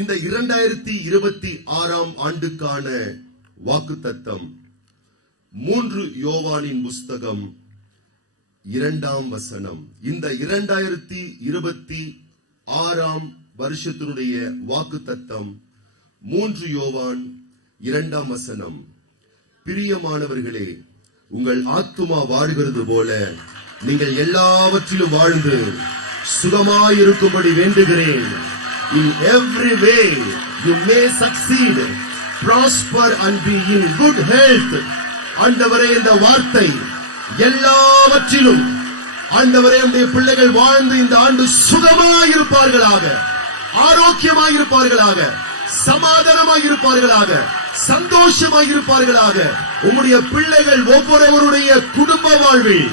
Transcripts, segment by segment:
இந்த 2026 ஆண்டுக்கான வாக்குத்தத்தம் 3 யோவானின் புஸ்தகம் 2ஆம் வசனம். இந்த 2026 வருஷத்தினுடைய வாக்குத்தத்தம் 3 யோவான் 2ஆம் வசனம். பிரியமானவர்களே, உங்கள் ஆத்துமா வாழ்கிறது போல நீங்கள் எல்லாவற்றிலும் வாழ்ந்து சுகமாயிருக்கும்படி வேண்டுகிறேன். In every way you may succeed, prosper and be in good health. ஆண்டவரே, இந்த வார்த்தை எல்லாவற்றிலும் ஆண்டவரே உம்முடைய பிள்ளைகள் வாழ்ந்து இந்த ஆண்டு சுகமாயிருப்பார்களாக, ஆரோக்கியமாயிருப்பார்களாக, சமாதானமாயிருப்பார்களாக, சந்தோஷமாயிருப்பார்களாக. உம்முடைய பிள்ளைகள் ஒவ்வொருவருடைய குடும்ப வாழ்வில்,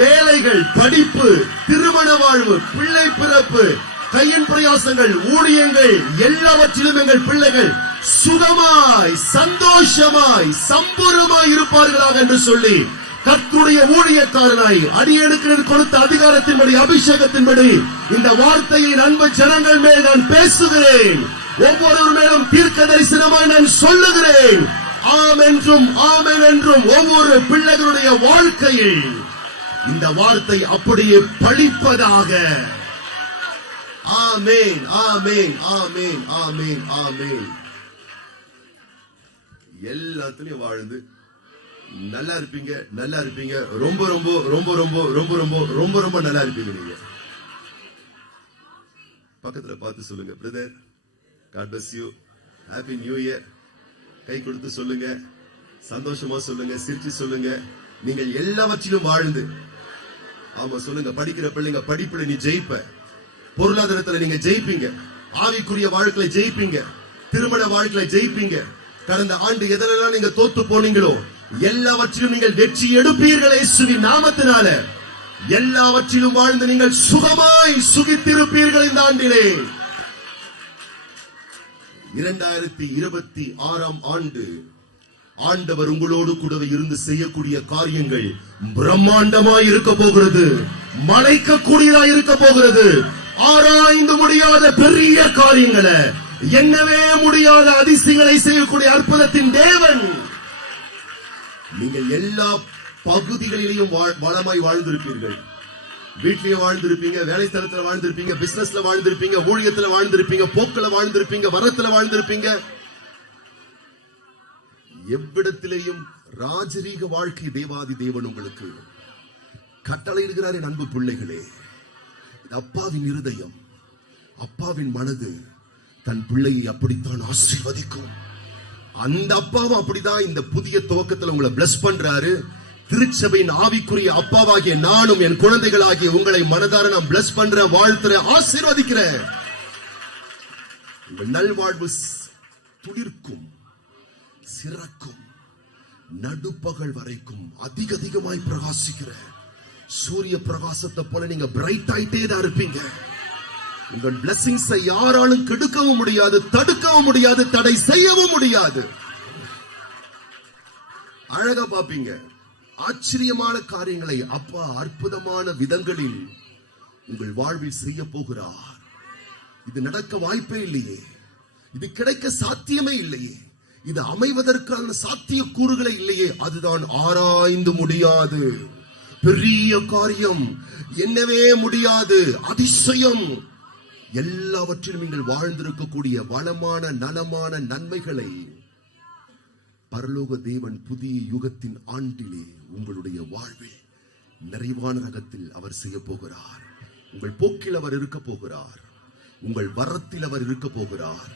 வேலைகள், படிப்பு, திருமண வாழ்வு, பிள்ளை பிறப்பு, கையின் பிரயாசங்கள், ஊழியங்கள் எல்லாவற்றிலும் எங்கள் பிள்ளைகள் சுகமாய், சந்தோஷமாய், சம்பூர்ணமாய் இருப்பார்களாக என்று சொல்லி கர்த்தருடைய ஊழியக்காரனாய் அடியேனுக்கு கொடுத்த அதிகாரத்தின்படி, அபிஷேகத்தின்படி இந்த வார்த்தையை அன்பு ஜனங்கள் மேல் நான் பேசுகிறேன். ஒவ்வொருவர் மேலும் தீர்க்க தரிசனமாய் நான் சொல்லுகிறேன். ஆம் என்றும் ஆமென் என்றும் ஒவ்வொரு பிள்ளைகளுடைய வாழ்க்கையில் இந்த வார்த்தை அப்படியே பழிப்பதாக. ஆமென், ஆமென், ஆமென், ஆமென், ஆமென். எல்லாத்துலயும் வாழ்ந்து நல்லா இருப்பீங்க, நல்லா இருப்பீங்க. ரொம்ப ரொம்ப ரொம்ப ரொம்ப ரொம்ப ரொம்ப ரொம்ப ரொம்ப நல்லா இருப்பீங்க. நீங்க பக்கத்துல பார்த்து சொல்லுங்க, brother God bless you, happy new year. கை கொடுத்து சொல்லுங்க, சந்தோஷமா சொல்லுங்க, சிரிச்சு சொல்லுங்க. நீங்கள் எல்லாவற்றிலும் வாழ்ந்து, ஆமா சொல்லுங்க, படிக்கிற பிள்ளைங்க படிப்புல நீ ஜெயிப்ப, பொருளாதாரத்துல நீங்க ஜெயிப்பீங்க, ஆவிக்குரிய வாழ்க்கையில ஜெயிப்பீங்க, திருமண வாழ்க்கையில ஜெயிப்பீங்க. கடந்த ஆண்டு எதெல்லாம் நீங்க தோத்து போனீங்களோ எல்லாவற்றிலும் நீங்கள் வெற்றி எடுப்பீர்கள் இயேசுவின் நாமத்தினால. எல்லாவற்றிலும் வாழ்ந்து நீங்கள் சுகமாய் சுகித்திருப்பீர்கள் இந்த ஆண்டிலே. 2026 ஆண்டு ஆண்டவர் உங்களோடு கூடவே இருந்து செய்யக்கூடிய காரியங்கள் பிரம்மாண்டமாய் இருக்க போகிறது, மலைக்க கூடியதாய் இருக்க போகிறது. ஆராய்ந்து முடியாத பெரிய காரியங்களை, எண்ணவே முடியாத அதிசயங்களை செய்யக்கூடிய அற்புதத்தின் தேவன். நீங்கள் எல்லா பகுதிகளிலும் வளமாய் வாழ்ந்திருப்பீர்கள். வீட்டிலேயே வாழ்ந்திருப்பீங்க, வேலை ஸ்தலத்துல வாழ்ந்திருப்பீங்க, பிசினஸ்ல வாழ்ந்திருப்பீங்க, ஊழியத்துல வாழ்ந்திருப்பீங்க, போக்குல வாழ்ந்திருப்பீங்க, வரத்துல வாழ்ந்திருப்பீங்க. எவ்விடத்திலேயும் ராஜரீக வாழ்க்கை தேவாதி தேவன் உங்களுக்கு கட்டளையிடுகிறார். என் அன்பு பிள்ளைகளே, அப்பாவின் இருதயம், அப்பாவின் மனது தன் பிள்ளையை அப்படித்தான் ஆசீர்வதிக்கும். அந்த அப்பாவும் அப்படிதான் இந்த புதிய துவக்கத்தில் உங்களை பிளஸ் பண்றாரு. திருச்சபையின் ஆவிக்குரிய அப்பாவாகிய நானும் என் குழந்தைகளாகிய உங்களை மனதார நான் பிளஸ் பண்ற, வாழ்த்துற, ஆசீர்வதிக்கிறேன். உங்கள் நல்வாழ்வு துளிர்க்கும், சிறக்கும், நடுப்பகல் வரைக்கும் அதிகமாய் பிரகாசிக்கிற சூரிய பிரகாசத்தை போல நீங்க பிரைட் ஆயிட்டே தான் இருப்பீங்க. உங்கள் பிளஸிங்ஸை யாராலும் கெடுக்கவும் முடியாது, தடுக்கவும் முடியாது, தடை செய்யவும் முடியாது. அழகா பாப்பீங்க, ஆச்சரியமான காரியங்களை அப்பா அற்புதமான விதங்களில் உங்கள் வாழ்வில் செய்ய போகிறார். இது நடக்க வாய்ப்பே இல்லையே, இது கிடைக்க சாத்தியமே இல்லையே, இது அமைவதற்கான சாத்திய கூறுகளே இல்லையே. அதுதான் ஆராய்ந்து முடியாது பெரிய காரியம், என்னவே முடியாது அதிசயம். எல்லாவற்றிலும் நீங்கள் வாழ்ந்திருக்கக்கூடிய வளமான நலமான நன்மைகளை பரலோக தேவன் புதிய யுகத்தின் ஆண்டிலே உங்களுடைய வாழ்வில் நிறைவான ரகத்தில் அவர் செய்ய போகிறார். உங்கள் போக்கில் அவர் இருக்க போகிறார், உங்கள் வரத்தில் அவர் இருக்க போகிறார்.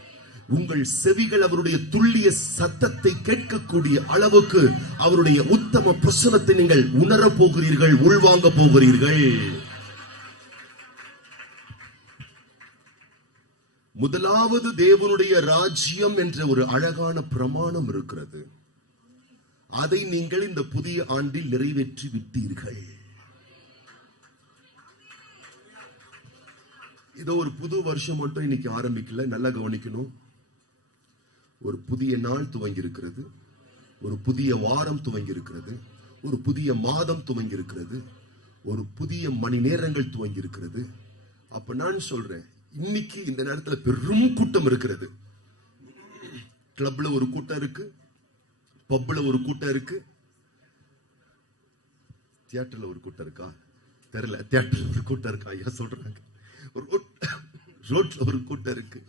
உங்கள் செவிகள் அவருடைய துல்லிய சத்தத்தை கேட்கக்கூடிய அளவுக்கு அவருடைய உத்தம பிரசனத்தை நீங்கள் உணரப் போகிறீர்கள், உள்வாங்க போகிறீர்கள். முதலாவது தேவனுடைய ராஜ்யம் என்ற ஒரு அழகான பிரமாணம் இருக்கிறது. அதை நீங்கள் இந்த புதிய ஆண்டில் நிறைவேற்றி விட்டீர்கள். இதோ ஒரு புது வருஷம் மட்டும் இன்னைக்கு ஆரம்பிக்கல, நல்லா கவனிக்கணும். ஒரு புதிய நாள் துவங்கி இருக்கிறது, ஒரு புதிய வாரம் துவங்கி இருக்கிறது, ஒரு புதிய மாதம் துவங்கி இருக்கிறது, ஒரு புதிய மணி நேரங்கள் துவங்கி இருக்கிறது. அப்ப நான் சொல்றேன், இன்னைக்கு இந்த நேரத்துல பெரும் கூட்டம் இருக்கிறது. கிளப்ல ஒரு கூட்டம் இருக்கு, பப்ல ஒரு கூட்டம் இருக்கு, தியேட்டர்ல ஒரு கூட்டம் இருக்கா தெரியல. தியேட்டர்ல ஒரு கூட்டம் இருக்கா ஐயா சொல்றாங்க. ரோட்ல ஒரு கூட்டம் இருக்கு.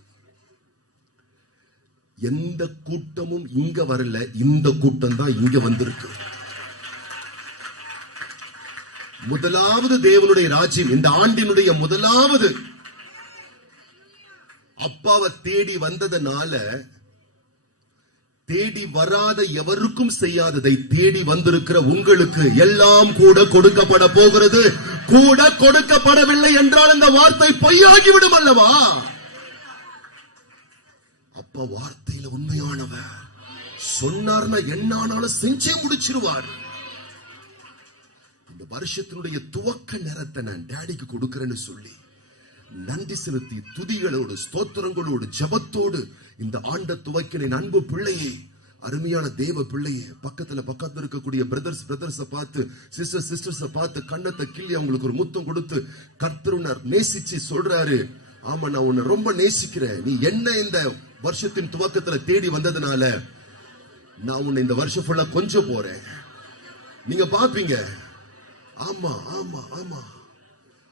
எந்த கூட்டமும் இங்க வரல, இந்த கூட்டம் தான் இங்க வந்திருக்கு. முதலாவது தேவனுடைய ராஜ்யம் இந்த ஆண்டினுடைய முதலாவது அப்பாவை தேடி வந்ததனால, தேடி வராத எவருக்கும் செய்யாததை தேடி வந்திருக்கிற உங்களுக்கு எல்லாம் கூட கொடுக்கப்பட போகிறது. கூட கொடுக்கப்படவில்லை என்றால் இந்த வார்த்தை பொய்யாகிவிடும் அல்லவா? அப்பா வார்த்தையில உண்மையானவர். சொன்னார்னா என்ன ஆனாலும் செஞ்சே முடிச்சிருவார். இந்த வருஷத்தினுடைய துவக்க நேரத்தை நான் டாடிக்கு கொடுக்கிறேன்னு சொல்லி நன்றி செலுத்தி துதிகளோடு ஸ்தோத்திரங்களோடு ஜபத்தோடு இந்த ஆண்ட துவக்கின அன்பு பிள்ளையே, அருமையான தேவ பிள்ளையே, பக்கத்துல இருக்கக்கூடிய பிரதர்ஸ் பார்த்து, சிஸ்டர்ஸ் பார்த்து கண்ணத்தை கிள்ளி அவங்களுக்கு ஒரு முத்தம் கொடுத்து கர்த்தர் நேசிச்சு சொல்றாரு, ஆமா நான் உன்னை ரொம்ப நேசிக்கிறேன். நீ என்ன இந்த வருஷத்தின் துவக்கத்துல தேடி வந்ததுனால நான் உன்னை இந்த வருஷம் ஃபுல்லா கொஞ்சம் போறேன். நீங்க பாப்பீங்க. ஆமா ஆமா ஆமா,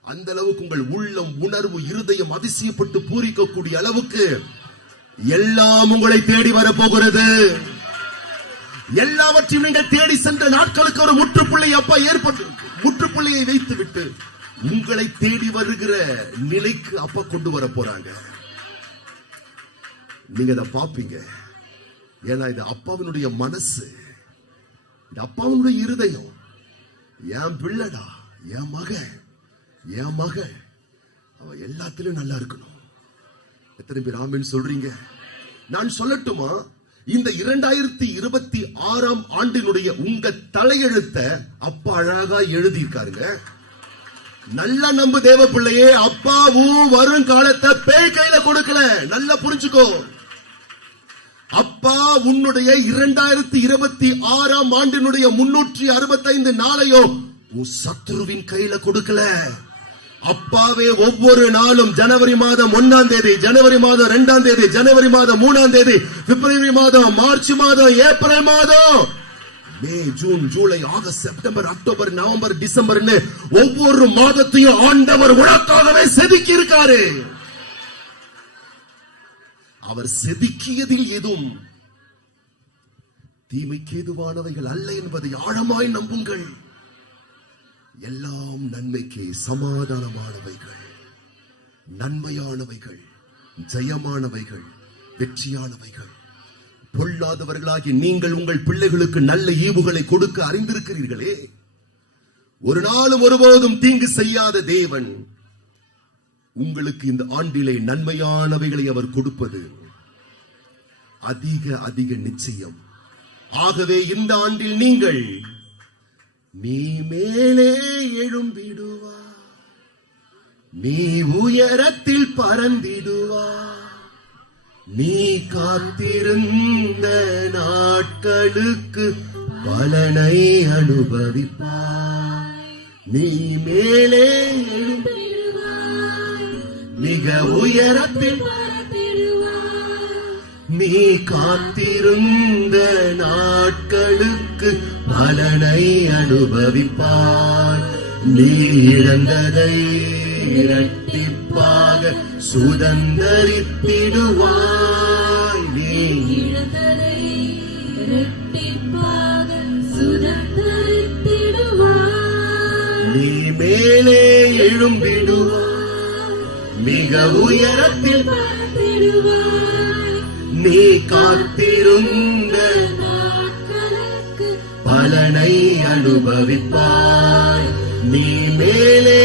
அந்த அளவுக்கு உங்கள் உள்ளம் உணர்வு இருதயம் அதிசயப்பட்டு பூரிக்கக்கூடிய அளவுக்கு எல்லாம் உங்களை தேடி வரப்போகிறது. எல்லாவற்றையும் நீங்கள் தேடி சென்ற நாட்களுக்கு ஒரு முற்றுப்புள்ளி அப்பா ஏற்பட்டு முற்றுப்புள்ளியை வைத்து விட்டு உங்களை தேடி வருகிற நிலைக்கு அப்பா கொண்டு வர போறாங்க. நீங்க அதை பாப்பீங்க. ஏன்னா இது அப்பாவினுடைய மனசு, இது அப்பாவினுடைய இருதயம். என் பிள்ளடா, என் மகள் அவ எல்லாத்திலும் நல்லா இருக்கணும். எத்தனை பேர் ஆமென் சொல்றீங்க? நான் சொல்லட்டுமா, இந்த 2026 ஆண்டினுடைய உங்க தலையெழுத்த அப்பா அழகா எழுதியிருக்காருங்க. நல்ல நம்பு தேவ பிள்ளையே, அப்பாவும் வரும் காலத்தை பேய் கையில கொடுக்கல. நல்லா புரிஞ்சுக்கோ. அப்பா உன்னுடைய 2026 ஆண்டினுடைய 365 நாளையோ உன் சத்துருவின் கையில கொடுக்கல. அப்பாவே ஒவ்வொரு நாளும் ஜனவரி மாதம் 1ஆம் தேதி, ஜனவரி மாதம் 2ஆம் தேதி, ஜனவரி மாதம் 3ஆம் தேதி, பிப்ரவரி மாதம், மார்ச் மாதம், ஏப்ரல் மாதம், May, June, July, August, September, October, November, December ஒவ்வொரு மாதத்தையும் ஆண்டவர் உனக்காகவே செதுக்கி இருக்காரு. அவர் செதுக்கியதில் எதுவும் தீமைக்கு ஏதுவானவைகள் அல்ல என்பதை ஆழமாய் நம்புங்கள். எல்லாம் நன்மைக்கு, சமாதானமானவைகள், நன்மையானவைகள், ஜெயமானவைகள், வெற்றியானவைகள். பொல்லாதவர்களாகி நீங்கள் உங்கள் பிள்ளைகளுக்கு நல்ல ஈவுகளை கொடுக்க அறிந்திருக்கிறீர்களே. ஒரு நாளும் ஒருபோதும் தீங்கு செய்யாத தேவன் உங்களுக்கு இந்த ஆண்டிலே நன்மையானவைகளை அவர் கொடுப்பது அதிக நிச்சயம். ஆகவே இந்த ஆண்டில் நீங்கள் நீ மேலே எழும்பிடுவா, நீ உயரத்தில் பறந்திடுவா, நீ காத்திருந்த நாட்களுக்கு பலனை அனுபவிப்பாய். நீ மேலே மிக உயரத்தில் நீ காத்திருந்த நாட்களுக்கு பலனை அனுபவிப்பாய். நீ இழந்ததை இரட்டிப்பாக சுதந்தரித்திடுவாய். நீ இழந்ததை இரட்டிப்பாக சுதந்தரித்திடுவாய். நீ மேலே எழும்பிடுவாய், மிக உயரத்தில் நீ காத்திருந்த பலனை அனுபவிப்பாய். நீ மேலே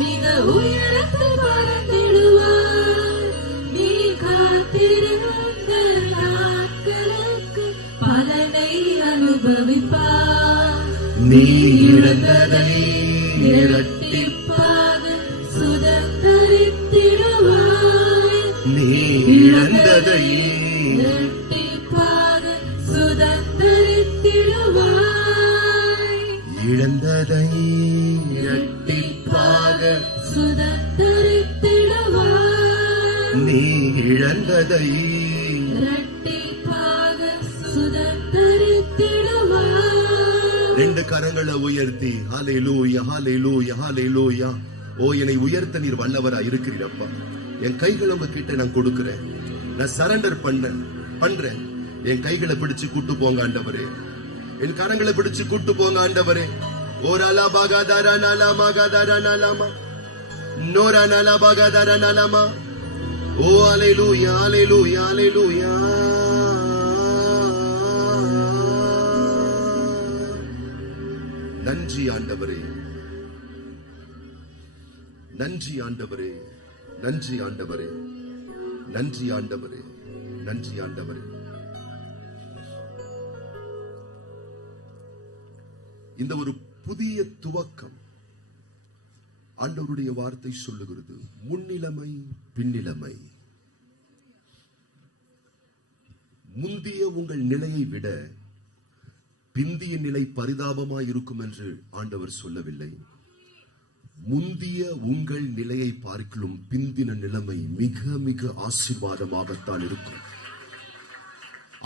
மிக உயரத்தில் பறந்திடுவாய். நீ காத்திருந்த நாட்களுக்கு பலனை அனுபவிப்பாய். நீ இழந்ததை இரட்டிப்பாக சுதந்தரித்திடுவாய். நீ இழந்ததை இரட்டிப்பாக சுதந்தரித்திடுவாய். இழந்ததை இரட்டிப்பாக சுதந்தரித்திடுவாய். நீ இழந்ததை ரெண்டு கரங்களை உயர்த்தி ஹல்லேலூயா ஹல்லேலூயா ஹல்லேலூயா. ஓ, என்னை உயர்த்த நீர் வல்லவரா இருக்கிறீரப்பா. என் கைகளை உங்ககிட்ட நான் கொடுக்கிறேன். நான் சரண்டர் பண்றேன். என் கைகளை பிடிச்சு கூட்டு போங்க ஆண்டவரே. என் கரங்களை பிடிச்சு கூட்டு போங்க ஆண்டவரே. ஓரலா பாகாதாரா நாலா மாகாதாரா நாலாமா நோரா நாலா பாகாதாரா நாலாமா. ஓ ஹல்லேலூயா ஹல்லேலூயா ஹல்லேலூயா. நன்றி ஆண்டவரே, நன்றி ஆண்டவரே, நன்றி ஆண்டவரே, நன்றி ஆண்டவரே, நன்றி ஆண்டவரே. இந்த ஒரு புதிய துவக்கம் ஆண்டவருடைய வார்த்தை சொல்லுகிறது. முன்னிலைமை பின்னிலைமை. முந்திய உங்கள் நிலையை விட பிந்திய நிலை பரிதாபமாய் இருக்கும் என்று ஆண்டவர் சொல்லவில்லை. முந்திய உங்கள் நிலையை பார்க்கலும் பிந்தின நிலைமை மிக மிக ஆசீர்வாதமாகத்தான் இருக்கும்.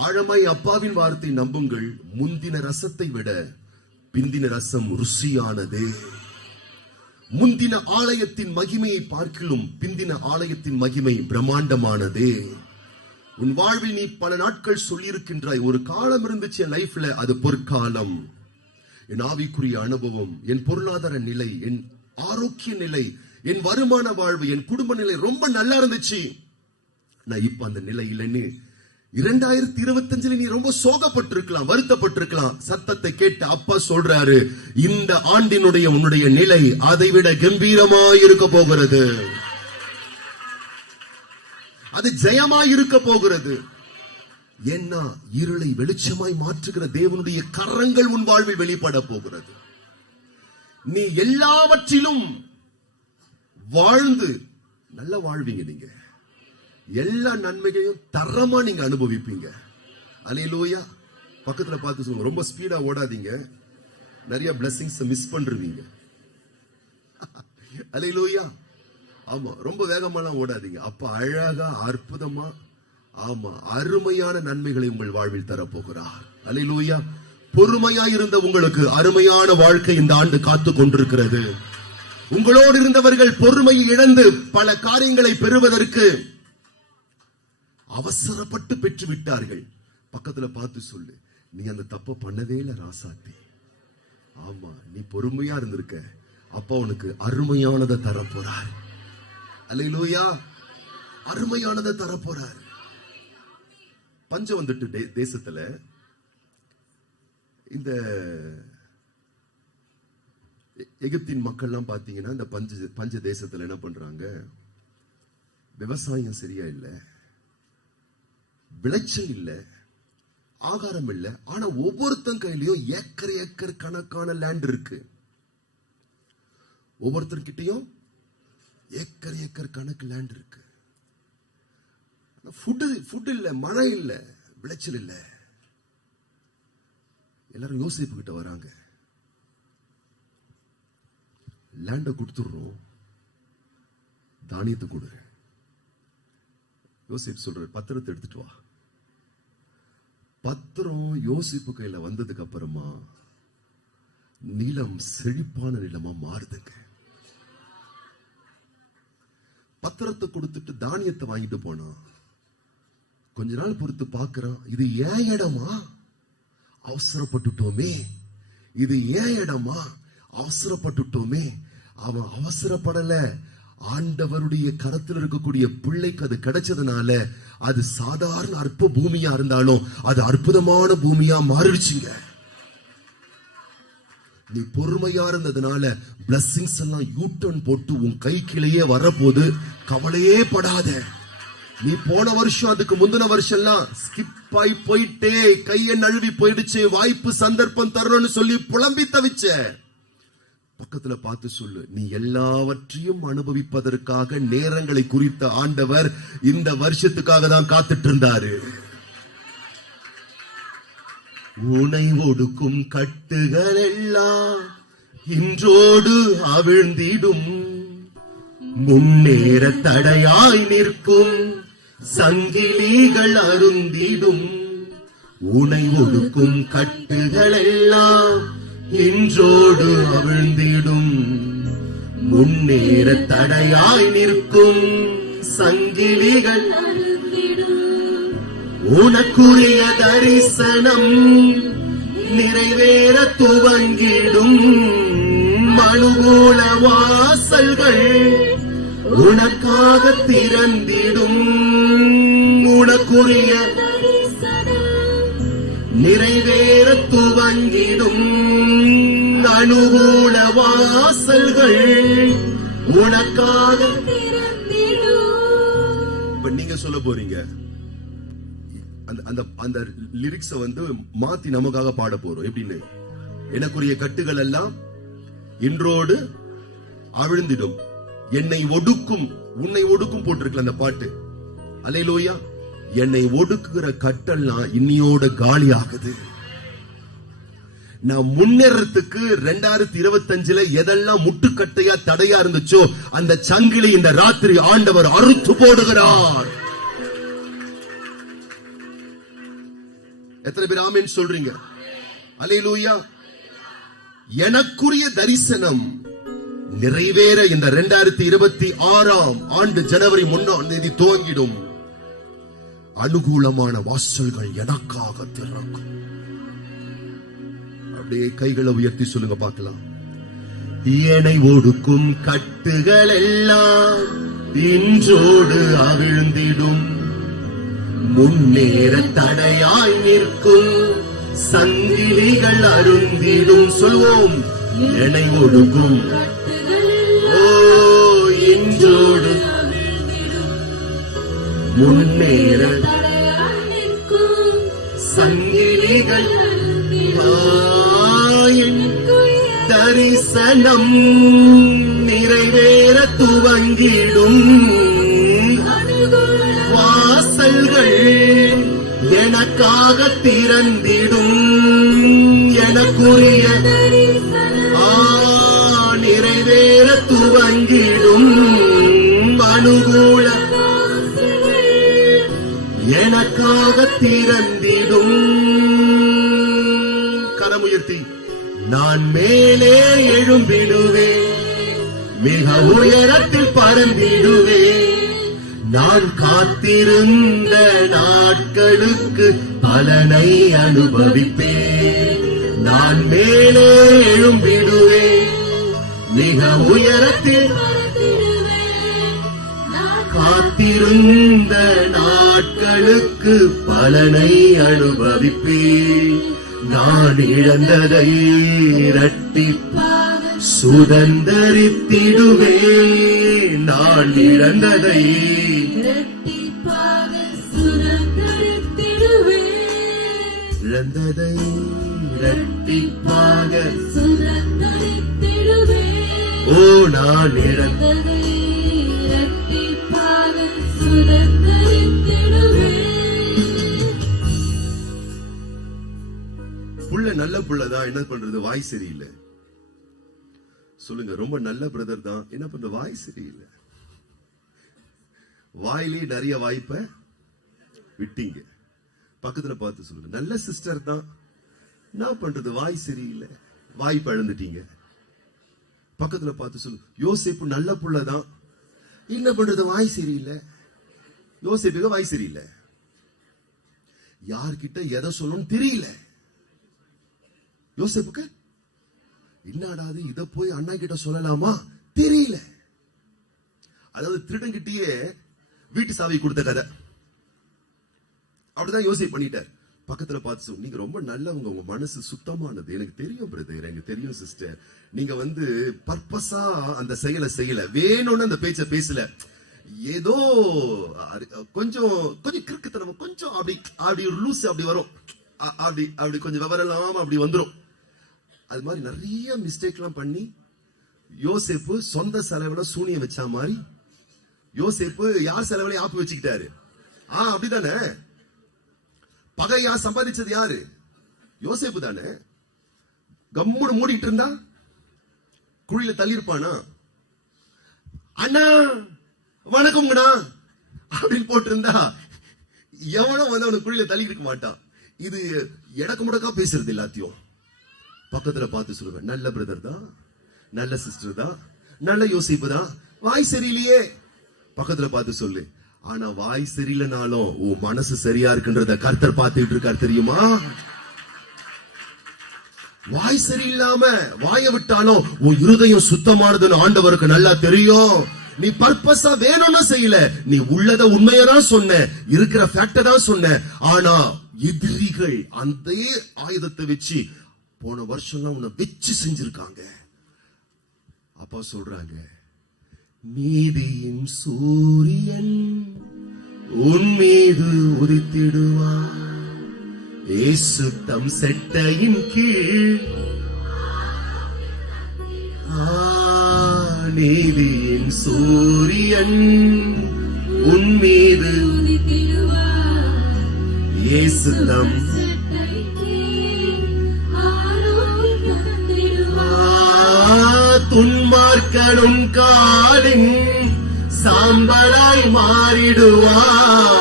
ஆழமாய் அப்பாவின் வார்த்தை நம்புங்கள். முந்தின ரசத்தை விட பிந்தின ரசம் ருசியானதே. முந்தின ஆலயத்தின் மகிமையை பார்க்கலும் பிந்தின ஆலயத்தின் மகிமை பிரம்மாண்டமானதே. உன் வாழ்வில் நீ பல நாட்கள் சொல்லியிருக்கின்றாய், ஒரு காலம் இருந்துச்சு என் லைஃப்ல, அது பொற்காலம். என் ஆவிக்குரிய அனுபவம், என் பொருளாதார நிலை, என் ஆரோக்கிய நிலை, என் வருமான வாழ்வு, என் குடும்ப நிலை ரொம்ப நல்லா இருந்துச்சு. நான் இப்ப அந்த நிலை இல்லைன்னு 2025 நீ ரொம்ப சோகப்பட்டிருக்கலாம், வருத்தப்பட்டிருக்கலாம். சத்தத்தை கேட்ட அப்பா சொல்றாரு, இந்த ஆண்டினுடைய உன்னுடைய நிலை அதைவிட கம்பீரமாய் இருக்க போகிறது. அது ஜெயமாய் இருக்க போகிறது. ஏன்னா இருளை வெளிச்சமாய் மாற்றுகிற தேவனுடைய கரங்கள் உன் வாழ்வில் வெளிப்பட போகிறது. நீ எல்லாவற்றிலும் வாழ்ந்து நல்ல வாழ்வீங்க. நீங்க எல்லா நன்மைகளையும் தரமா நீங்க அனுபவிப்பீங்க. அல்லேலூயா. பக்கத்துல பார்த்து சொல்லுங்க, ரொம்ப ஸ்பீடா ஓடாதீங்க, நிறைய பிளெஸிங்ஸ் மிஸ் பண்றீங்க. அல்லேலூயா. ஆமா, ரொம்ப வேகமாலாம் ஓடாதீங்க. அப்ப அழகா அற்புதமா, ஆமா, அருமையான நன்மைகளை உங்கள் வாழ்வில் தரப்போகிறார். அல்லேலூயா. பொறுமையாய் இருந்த உங்களுக்கு அருமையான வாழ்க்கை இந்த ஆண்டு காத்து கொண்டிருக்கிறது. உங்களோடு இருந்தவர்கள் பொறுமையை இழந்து பல காரியங்களை பெறுவதற்கு அவசரப்பட்டு பெற்று விட்டார்கள். பக்கத்துல பார்த்து சொல்லு, நீ அந்த தப்ப பண்ணவே இல்ல ராசாத்தி. ஆமா, நீ பொறுமையா இருந்திருக்க, அப்பா உனக்கு அருமையானதை தரப்போறார். அல்லேலூயா. அருமையானதை தரப்போறார். பஞ்சம் வந்துட்டு தேசத்துல, இந்த எகிப்தின் மக்கள் எல்லாம் பாத்தீங்கன்னா இந்த பஞ்ச தேசத்துல என்ன பண்றாங்க, விவசாயம் சரியா இல்ல, விளைச்சல் இல்ல, ஆகாரம் இல்ல. ஆனா ஒவ்வொருத்தன் கையிலயும் ஏக்கர் ஏக்கர் கணக்கான லேண்ட் இருக்கு. ஒவ்வொருத்தர்கிட்டயும் ஏக்கர் ஏக்கர் கணக்கு லேண்ட் இருக்கு. ஃபுட் இல்ல, மழை இல்ல, விளைச்சல் இல்ல. எல்லாரும் யோசிப்பு கிட்ட வராங்க, லேண்ட கொடுத்துடுறோம், தானியத்தை கொடு. யோசிப்பு சொல்ற, பத்திரத்தை எடுத்துட்டு வா. பத்திரம் யோசிப்பு கையில வந்ததுக்கு அப்புறமா நிலம் செழிப்பான நிலமா மாறுதுங்க. பத்திரத்தை கொடுத்துட்டு தானியத்தை வாங்கிட்டு போனா கொஞ்ச நாள் பொறுத்து பார்க்கிறான், இது ஏன் இடமா, அவசரப்பட்டுட்டோமே, இது ஏன் இடமா, அவசரப்பட்டுட்டோமே. அவன் அவசரப்படல, ஆண்டவருடைய கரத்தில் இருக்கக்கூடிய பிள்ளைக்கு அது கிடைச்சதுனால அது சாதாரண அற்ப பூமியா இருந்தாலும் அது அற்புதமான பூமியா மாறிடுச்சுங்க. நீ பொறுமையா இருந்ததுனால பிளஸிங்ஸ் எல்லாம் யூட்டர்ன் போட்டு உன் கைக்கிலேயே வரப்போது, கவலையே படாத. நீ போன வருஷம் அதுக்கு முந்தின வருஷம் எல்லாம் ஸ்கிப் ஆகி போயிட்டே, கையை நழுவி போயிடுச்சு, வாய்ப்பு சந்தர்ப்பம் தரணும்னு சொல்லி புலம்பி தவிச்ச. பக்கத்துல பார்த்து சொல்லு, நீ எல்லாவற்றையும் அனுபவிப்பதற்காக நேரங்களை குறித்த ஆண்டவர் இந்த வருஷத்துக்காக தான் காத்துட்டு இருந்தாரு. உனை ஒடுக்கும் கட்டுகள் எல்லாம் இன்றோடு அவிழ்ந்திடும், முன்னேற தடையாய் நிற்கும் சங்கிலிகள் அருந்திடும். உனை ஒடுக்கும் கட்டுகள் எல்லாம் இன்றோடு அவிழ்ந்திடும். முன்னேற தடையாய் நிற்கும் சங்கிலிகள் உனக்குரிய தரிசனம் நிறைவேற துவங்கிடும். அனுகூல வாசல்கள் உனக்காக திறந்திடும். உனக்குரிய நிறைவேற துவங்கிடும். அனுகூல வாசல்கள் உனக்காக திறந்திடும். இப்ப நீங்க சொல்ல போறீங்க, அந்த லிரிக்ஸ மாத்தி நமக்காக பாட போறோம். எப்படின்னு, எனக்குரிய கட்டுகள் எல்லாம் இன்றோடு அவிழ்ந்திடும். என்னை ஒடுக்கும், உன்னை ஒடுக்கும் போட்டிருக்கல அந்த பாட்டு. அல்லேலூயா. என்னை ஒடுக்குகிற கட்டெல்லாம் இன்னியோட காலி ஆகுது. நான் முன்னேறத்துக்கு 2025 எதெல்லாம் முட்டுக்கட்டையா தடையா இருந்துச்சோ அந்த சங்கிலி இந்த ராத்திரி ஆண்டவர் அறுத்து போடுகிறார். எத்தனை பேர் ஆமென் சொல்றீங்க? அல்லேலூயா. எனக்குரிய தரிசனம் நிறைவேற இந்த 2026 ஆண்டு ஜனவரி 1 துவங்கிடும். அனுகூலமான வாசல்கள் எனக்காக திறக்கும். அப்படியே கைகளை உயர்த்தி சொல்லுங்க பார்க்கலாம். என்னை ஒடுக்கும் கட்டுகள் எல்லாம் இன்றோடு அவிழ்ந்திடும். முன்னேற தடையாய் நிற்கும் சங்கிலிகள் அருந்திடும். சொல்வோம், என்னை ஒடுக்கும் இன்றோடு முன்னேற சங்கிலிகள் தரிசனம் நிறைவேற துவங்கிடும். வாசல்கள் எனக்காக திறந்திடும். எனக்குரிய நிறைவேற துவங்கிடும். அனுகூல எனக்காக திறந்திடும். கரமுயர்த்தி, நான் மேலே எழும்பிடுவேன், மிக உயரத்தில் பறந்திடுவேன். நான் காத்திருந்த நாட்களுக்கு பலனை அனுபவிப்பேன். நான் மேலே எழும்பிடுவேன், மிக உயரத்தில் காத்திருந்த நாட்களுக்கு பலனை அனுபவிப்பேன். நான் இழந்ததை இரட்டிப்பாக சுதந்தரித்திடுவேன். நான் இழந்ததை இரட்டிப்பாக சுதந்தரித்திடுவேன். இழந்ததை இரட்டிப்பாக சுதந்தரித்திடுவேன். ஓ, நான் இழந்ததை இரட்டிப்பாக சுதந்தரித்திடுவேன். புள்ள நல்ல புள்ளதான், என்ன பண்றது, வாய் சரியில்லை. சொல்லுங்க, ரொம்ப நல்ல பிரதர் தான், என்ன பண்ற, வாய் சரியில்லை. வாயிலே நிறைய வாய்ப்பை விட்டீங்க. பக்கத்துல பார்த்து சொல்லுங்க, நல்ல சிஸ்டர் தான், என்ன பண்றது, வாய் சரியில்லை, வாய்ப்பு இழந்துட்டீங்க. பக்கத்துல பார்த்து சொல்லு, யோசேப்பு நல்ல புள்ளதான், என்ன பண்றது, வாய் சரியில்லை. யோசேப்புக்கு வாய் சரியில்லை. யார்கிட்ட எதை சொல்லணும்னு தெரியல. யோசேப்புக்கு என்னடாது, இத போய் அண்ணா கிட்ட சொல்லலாமா தெரியல. அதாவது திருடங்கிட்டே வீட்டு சாவி கொடுத்த கதை. அப்படிதான் யோசிப்பு பண்ணிட்டார். பக்கத்துல பார்த்து, நீங்க ரொம்ப நல்லவங்க, உங்க மனசு சுத்தமானது, எனக்கு தெரியும் பிரதர், எனக்கு தெரியும் சிஸ்டர், நீங்க பர்பஸா அந்த செயலை செய்யல, வேணும்னு அந்த பேச்ச பேசல, ஏதோ கொஞ்சம் கொஞ்சம் கிறுக்குத்தனம், கொஞ்சம் அப்படி அப்படி ஒரு லூஸ் அப்படி வரும், அப்படி அப்படி கொஞ்சம் விவரம் இல்லாம அப்படி வந்துடும். அது மாதிரி நிறைய மிஸ்டேக் எல்லாம் பண்ணி யோசேப்பு சொந்த செலவுல சூனியம் வச்ச மாதிரி யோசேப்பு யார் செலவுலையும் ஆப்பு வச்சுக்கிட்டாரு. அப்படிதானே. பகையா சம்பாதிச்சது யாரு? யோசேப்பு தானே. கம்முன்னு மூடிட்டு இருந்தா குழியில தள்ளியிருப்பானா? அண்ணா வணக்கம்ங்கண்ணா அப்படின்னு போட்டிருந்தா எவனோ வந்து அவனுக்கு குழியில தள்ளி இருக்க மாட்டான். இது எடக்கு முடக்கா பேசுறது எல்லாத்தையும் பக்கத்துல பார்த்து சொல்லுவேன். நல்ல பிரதர் தான், நல்ல சிஸ்டர் தான், நல்ல யோசிப்பு தான். வாய் சரியில்லையே பக்கத்துல பார்த்து சொல்லு. ஆனா வாய் சரியில்லைனாலும் உன் மனசு சரியா இருக்குன்றத கர்த்தர் பார்த்துட்டு இருக்கார் தெரியுமா? வாய் சரியில்லாம வாய விட்டாலும் உன் இருதயம் சுத்தமானதுன்னு ஆண்டவருக்கு நல்லா தெரியும். நீ பர்பஸா வேணும்னு செய்யல, நீ உள்ளத உண்மையதான் சொன்ன, இருக்கிற ஃபேக்ட தான் சொன்ன. ஆனா எதிரிகள் அந்த ஆயுதத்தை வச்சு போன வருஷம்லாம் உன்னை வச்சு செஞ்சிருக்காங்க. அப்பா சொல்றாங்க, நீதியின் சூரியன் உன் மீது உதித்திடுவான், இயேசு தம் செட்டையின் கீழ். நீதியின் சூரியன் உன் மீது இயேசு தம் துன்மார்க்கனும் காலின் சாம்பலாய் மாறிடுவான்,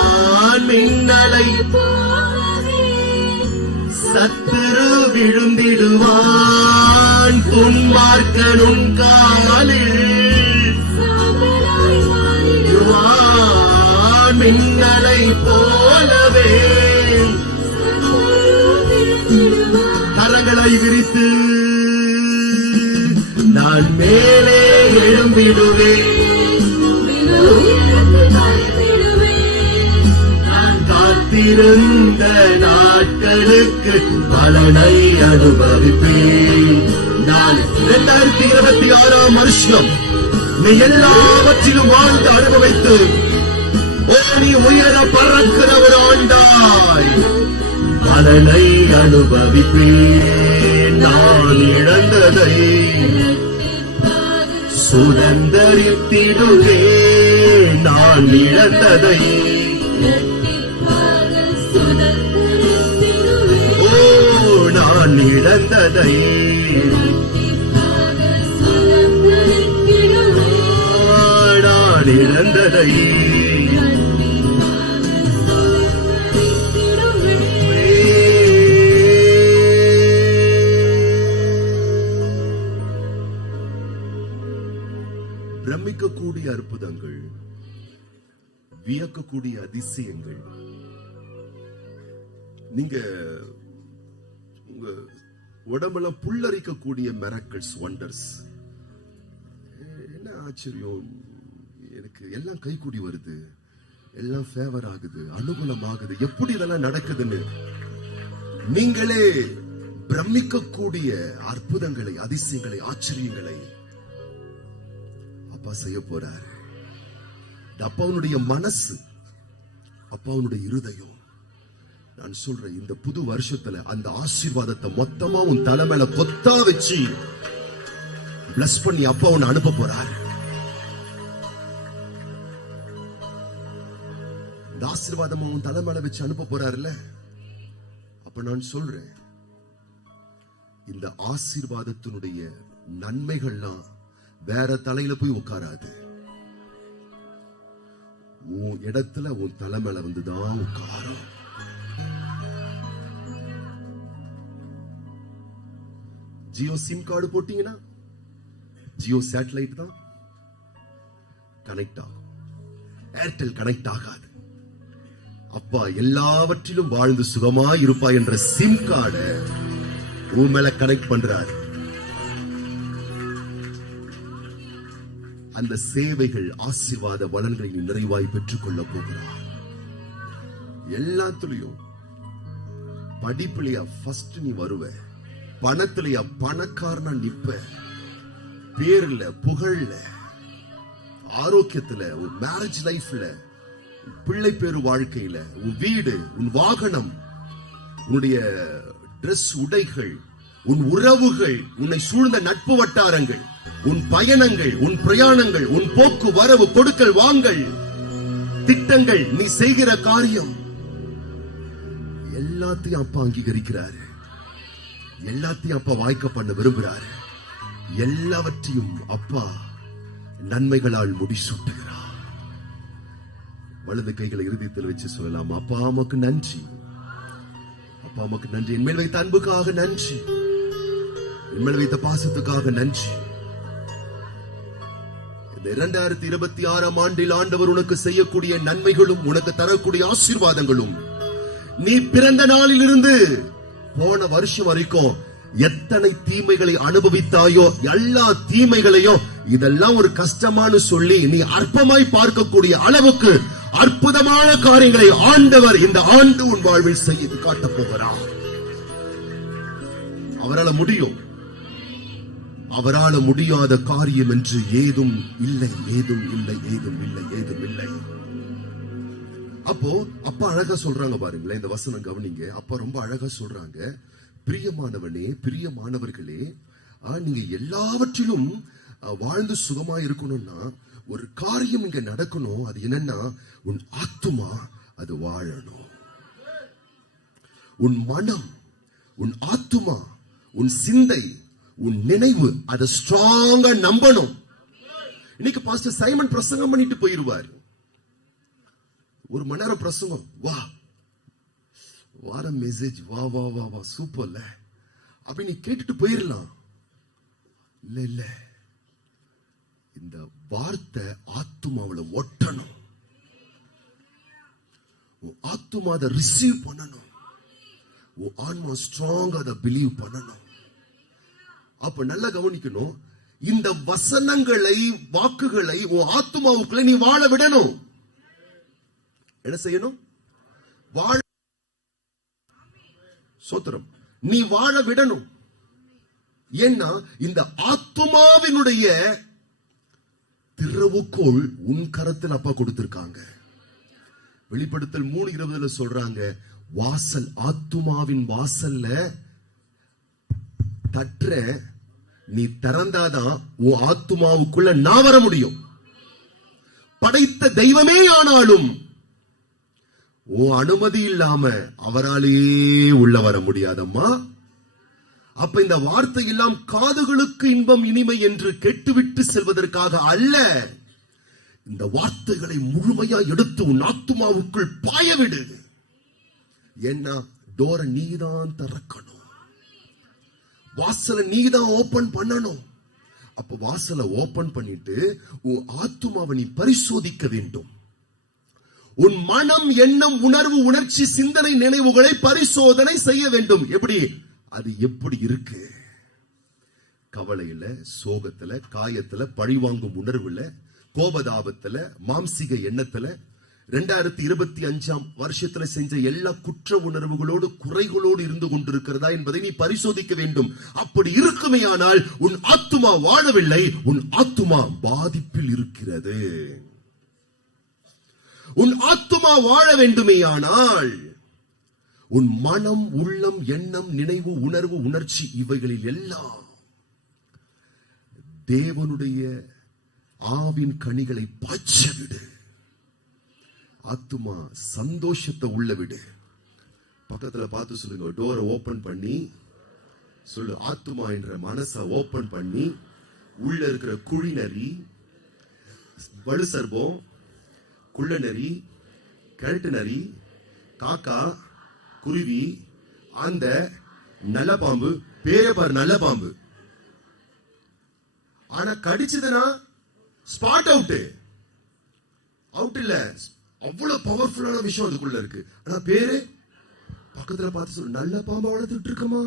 மின்னலை சத்துரு விழுந்திடுவான். துன்மார்க்கனும் காலில் மின்னலை போலவே கரங்களை விரித்து நான் மேலே எழும்பிடுவேன், நான் காத்திருந்த நாட்களுக்கு பலனை அனுபவிப்பேன். நான் 2026 வருஷம் நீ எல்லாவற்றிலும் வாழ்ந்து அனுபவித்து நீ உயர பறக்கிற ஒரு ஆண்டாய் பலனை அனுபவிப்பேன். நான் இழந்ததை சுதந்தரித்திடுவே, நான் இழந்ததை நான் இழந்ததை நான் இழந்ததை பிரமிக்கக்கூடிய அற்புதங்கள், வியக்கக்கூடிய அதிசயங்கள், நீங்க உங்க உடம்புல புல்லரிக்கக்கூடிய மிராக்கிள்ஸ், வண்டர்ஸ். என்ன ஆச்சரியம், எனக்கு எல்லாம் கைகூடி வருது, எல்லாம் ஃபேவர் ஆகுது, அனுகூலமாகுது, எப்படி இதெல்லாம் நடக்குதுன்னு நீங்களே பிரமிக்கக்கூடிய அற்புதங்களை, அதிசயங்களை, ஆச்சரியங்களை அப்பா செய்ய போறார். அப்பாவுடைய மனசு, அப்பாவுடைய இருதயம். நான் சொல்றேன், இந்த புது வருஷத்துல அந்த ஆசீர்வாதத்தை மொத்தமா உன் தலைமையில கொத்தா வச்சு பிளஸ் பண்ணி அப்பா உன்னை அனுப்ப போறார். இந்த ஆசீர்வாதம் உன் தலைமையில வச்சு அனுப்ப போறாருல்ல. அப்ப நான் சொல்றேன், இந்த ஆசீர்வாதத்தினுடைய நன்மைகள்லாம் வேற தலையில போய் உட்காராது, உன் இடத்துல உன் தலைமையில வந்துதான் உட்காரும். ஜியோ சிம் கார்டு போட்டீங்கன்னா ஜியோ சேட்டலைட் தான் கனெக்ட் ஆகும், ஏர்டெல் கனெக்ட் ஆகாது. அப்பா எல்லாவற்றிலும் வாழ்ந்து சுகமா இருப்பா என்ற சிம் கார்டு உன் மேல கனெக்ட் பண்றாரு. அந்த சேவைகள், ஆசீர்வாத வளன்களை நீ நிறைவாய் பெற்றுக் கொள்ள போகிறார். எல்லாத்துலயும் படிப்புலையா ஃபர்ஸ்ட் நீ வருவ, பணத்திலையா பணக்காரனா நிப்ப, பேர்ல, புகழ்ல, ஆரோக்கியத்துல, உன் மேரேஜ் லைஃப்ல, பிள்ளை பேரு வாழ்க்கையில, உன் வீடு, உன் வாகனம், உன்னுடைய டிரெஸ், உடைகள், உன் உறவுகள், உன்னை சூழ்ந்த நட்பு வட்டாரங்கள், உன் பயணங்கள், உன் பிரயாணங்கள், உன் போக்கு வரவு, கொடுக்கல் வாங்கல், திட்டங்கள், நீ செய்கிற காரியம் எல்லாத்தையும் அப்பா அங்கீகரிக்கிறாரு. எல்லாத்தையும் அப்பா வாய்க்க பண்ண விரும்புறாரு. எல்லாவற்றையும் அப்பா நன்மைகளால் முடிசூட்டுகிறார். வலது கைகளை இருதயத்தில் வச்சு சொல்லலாம், அப்பா உமக்கு நன்றி, அப்பா உமக்கு நன்றி, என்மேல் வைத்த அன்புக்காக நன்றி, என்மேல் வைத்த பாசத்துக்காக நன்றி. இந்த 2026 ஆண்டில் ஆண்டவர் உனக்கு செய்யக்கூடிய நன்மைகளும் உனக்கு தரக்கூடிய ஆசீர்வாதங்களும், நீ பிறந்த நாளில் இருந்து போன வருஷம் வரைக்கும் எத்தனை தீமைகளை அனுபவித்தாயோ எல்லா தீமைகளையும் இதெல்லாம் ஒரு கஷ்டமானு சொல்லி நீ அற்பமாய் பார்க்கக்கூடிய அளவுக்கு அற்புதமான காரியங்களை ஆண்டவர் இந்த ஆண்டு உன் வாழ்வில் செய்து காட்டப் போகிறார். அவரால் முடியும். அவரால் முடியாத காரியம் என்று ஏதும் இல்லை, ஏதும் இல்லை, ஏதும் இல்லை, ஏதும் இல்லை. அப்போ அப்பா அழகா சொல்றாங்க பாருங்களேன், இந்த வசனம் கவனிங்க. அப்பா ரொம்ப அழகா சொல்றாங்க, பிரியமானவனே, பிரியமானவர்களே, நீங்க எல்லாவற்றிலும் வாழ்ந்து சுகமா இருக்கணும்னா ஒரு காரியம் இங்க நடக்கணும். அது என்னன்னா, உன் ஆத்துமா அது வாழணும். உன் மனம், உன் ஆத்துமா, உன் சிந்தை, உன் நினைவு அதை ஸ்ட்ராங்கா நம்பணும். இன்னைக்கு பாஸ்டர் சைமன் பிரசங்கம் பண்ணிட்டு போயிருவார். 1 மணி நேரம் பிரசங்கம், வா வார மெசேஜ், வா வா வா வா சூப்பர்ல அப்படி நீ கேட்டுட்டு போயிடலாம். இல்ல இல்ல, இந்த வார்த்தை ஆத்துமாவுல ஒட்டணும். ஆத்துமா அதை ரிசீவ் பண்ணணும். ஆன்மா ஸ்ட்ராங்கா அதை பிலீவ் பண்ணணும். அப்ப நல்லா கவனிக்கணும், இந்த வசனங்களை, வாக்குகளை உன் ஆத்துமாவுக்குள்ள நீ வாழ விடணும். என்ன செய்யணும்? வாழ சோத்திரம், நீ வாழ விடணும். ஏன்னா இந்த ஆத்துமாவினுடைய திறவுகோள் உன் கரத்தில் அப்பா கொடுத்திருக்காங்க. வெளிப்படுத்தல் 3:20 சொல்றாங்க, வாசல், ஆத்துமாவின் வாசல்ல தற்ற நீ திறந்தாதான் உன் ஆத்துமாவுக்குள்ள நான் வர முடியும். படைத்த தெய்வமே ஆனாலும் உன் அனுமதி இல்லாம அவராலேயே உள்ள வர முடியாதம்மா. அப்ப இந்த வார்த்தை எல்லாம் காதுகளுக்கு இன்பம் இனிமை என்று கெட்டுவிட்டு செல்வதற்காக அல்ல. இந்த வார்த்தைகளை முழுமையா எடுத்து உன் ஆத்துமாவுக்குள் பாயவிடு. ஏன்னா டோரை நீதான் திறக்கணும், வாசலை நீதான் ஓபன் பண்ணணும். அப்ப வாசலை ஓபன் பண்ணிட்டு உன் ஆத்துமாவை நீ பரிசோதிக்க வேண்டும். உன் மனம், எண்ணம், உணர்வு, உணர்ச்சி, சிந்தனை, நினைவுகளை பரிசோதனை செய்ய வேண்டும். எப்படி? அது எப்படி இருக்கு? கவலையில, சோகத்துல, காயத்துல, பழிவாங்கும் உணர்வுல, கோபதாபத்துல, மாம்சிக எண்ணத்துல, 2025 வருஷத்துல செஞ்ச எல்லா குற்ற உணர்வுகளோடு, குறைகளோடு இருந்து கொண்டிருக்கிறதா என்பதை நீ பரிசோதிக்க வேண்டும். அப்படி இருக்குமேயானால் உன் ஆத்துமா வாழவில்லை, உன் ஆத்துமா பாதிப்பில் இருக்கிறது. உன் ஆத்துமா வாழ வேண்டுமேயானால் உன் மனம், உள்ளம், எண்ணம், நினைவு, உணர்வு, உணர்ச்சி இவைகளில் எல்லாம் தேவனுடைய ஆவின் கனிகளை பாய்ச்ச விடு. ஆத்துமா சந்தோஷத்தை உள்ள விடு. பக்கத்துல பார்த்து சொல்லுங்க, டோரை ஓபன் பண்ணி சொல்லு, ஆத்துமா என்ற மனசை ஓபன் பண்ணி உள்ள இருக்கிற குழிநரி, வலுசர்பம், குள்ள நரி, கழுட்டு நரி, காக்கா, குருவி, அந்த நல்ல பாம்பு, பேரே பாரு நல்ல பாம்பு, ஆனா கடிச்சதுன்னா ஸ்பாட் அவுட். அவுட் இல்ல, அவ்வளவு பவர்ஃபுல்லான விஷயம் அதுக்குள்ள இருக்கு. ஆனா பேரு பக்கத்துல பார்த்து சொல்லு, நல்ல பாம்பு வளர்த்துட்டு இருக்கமா.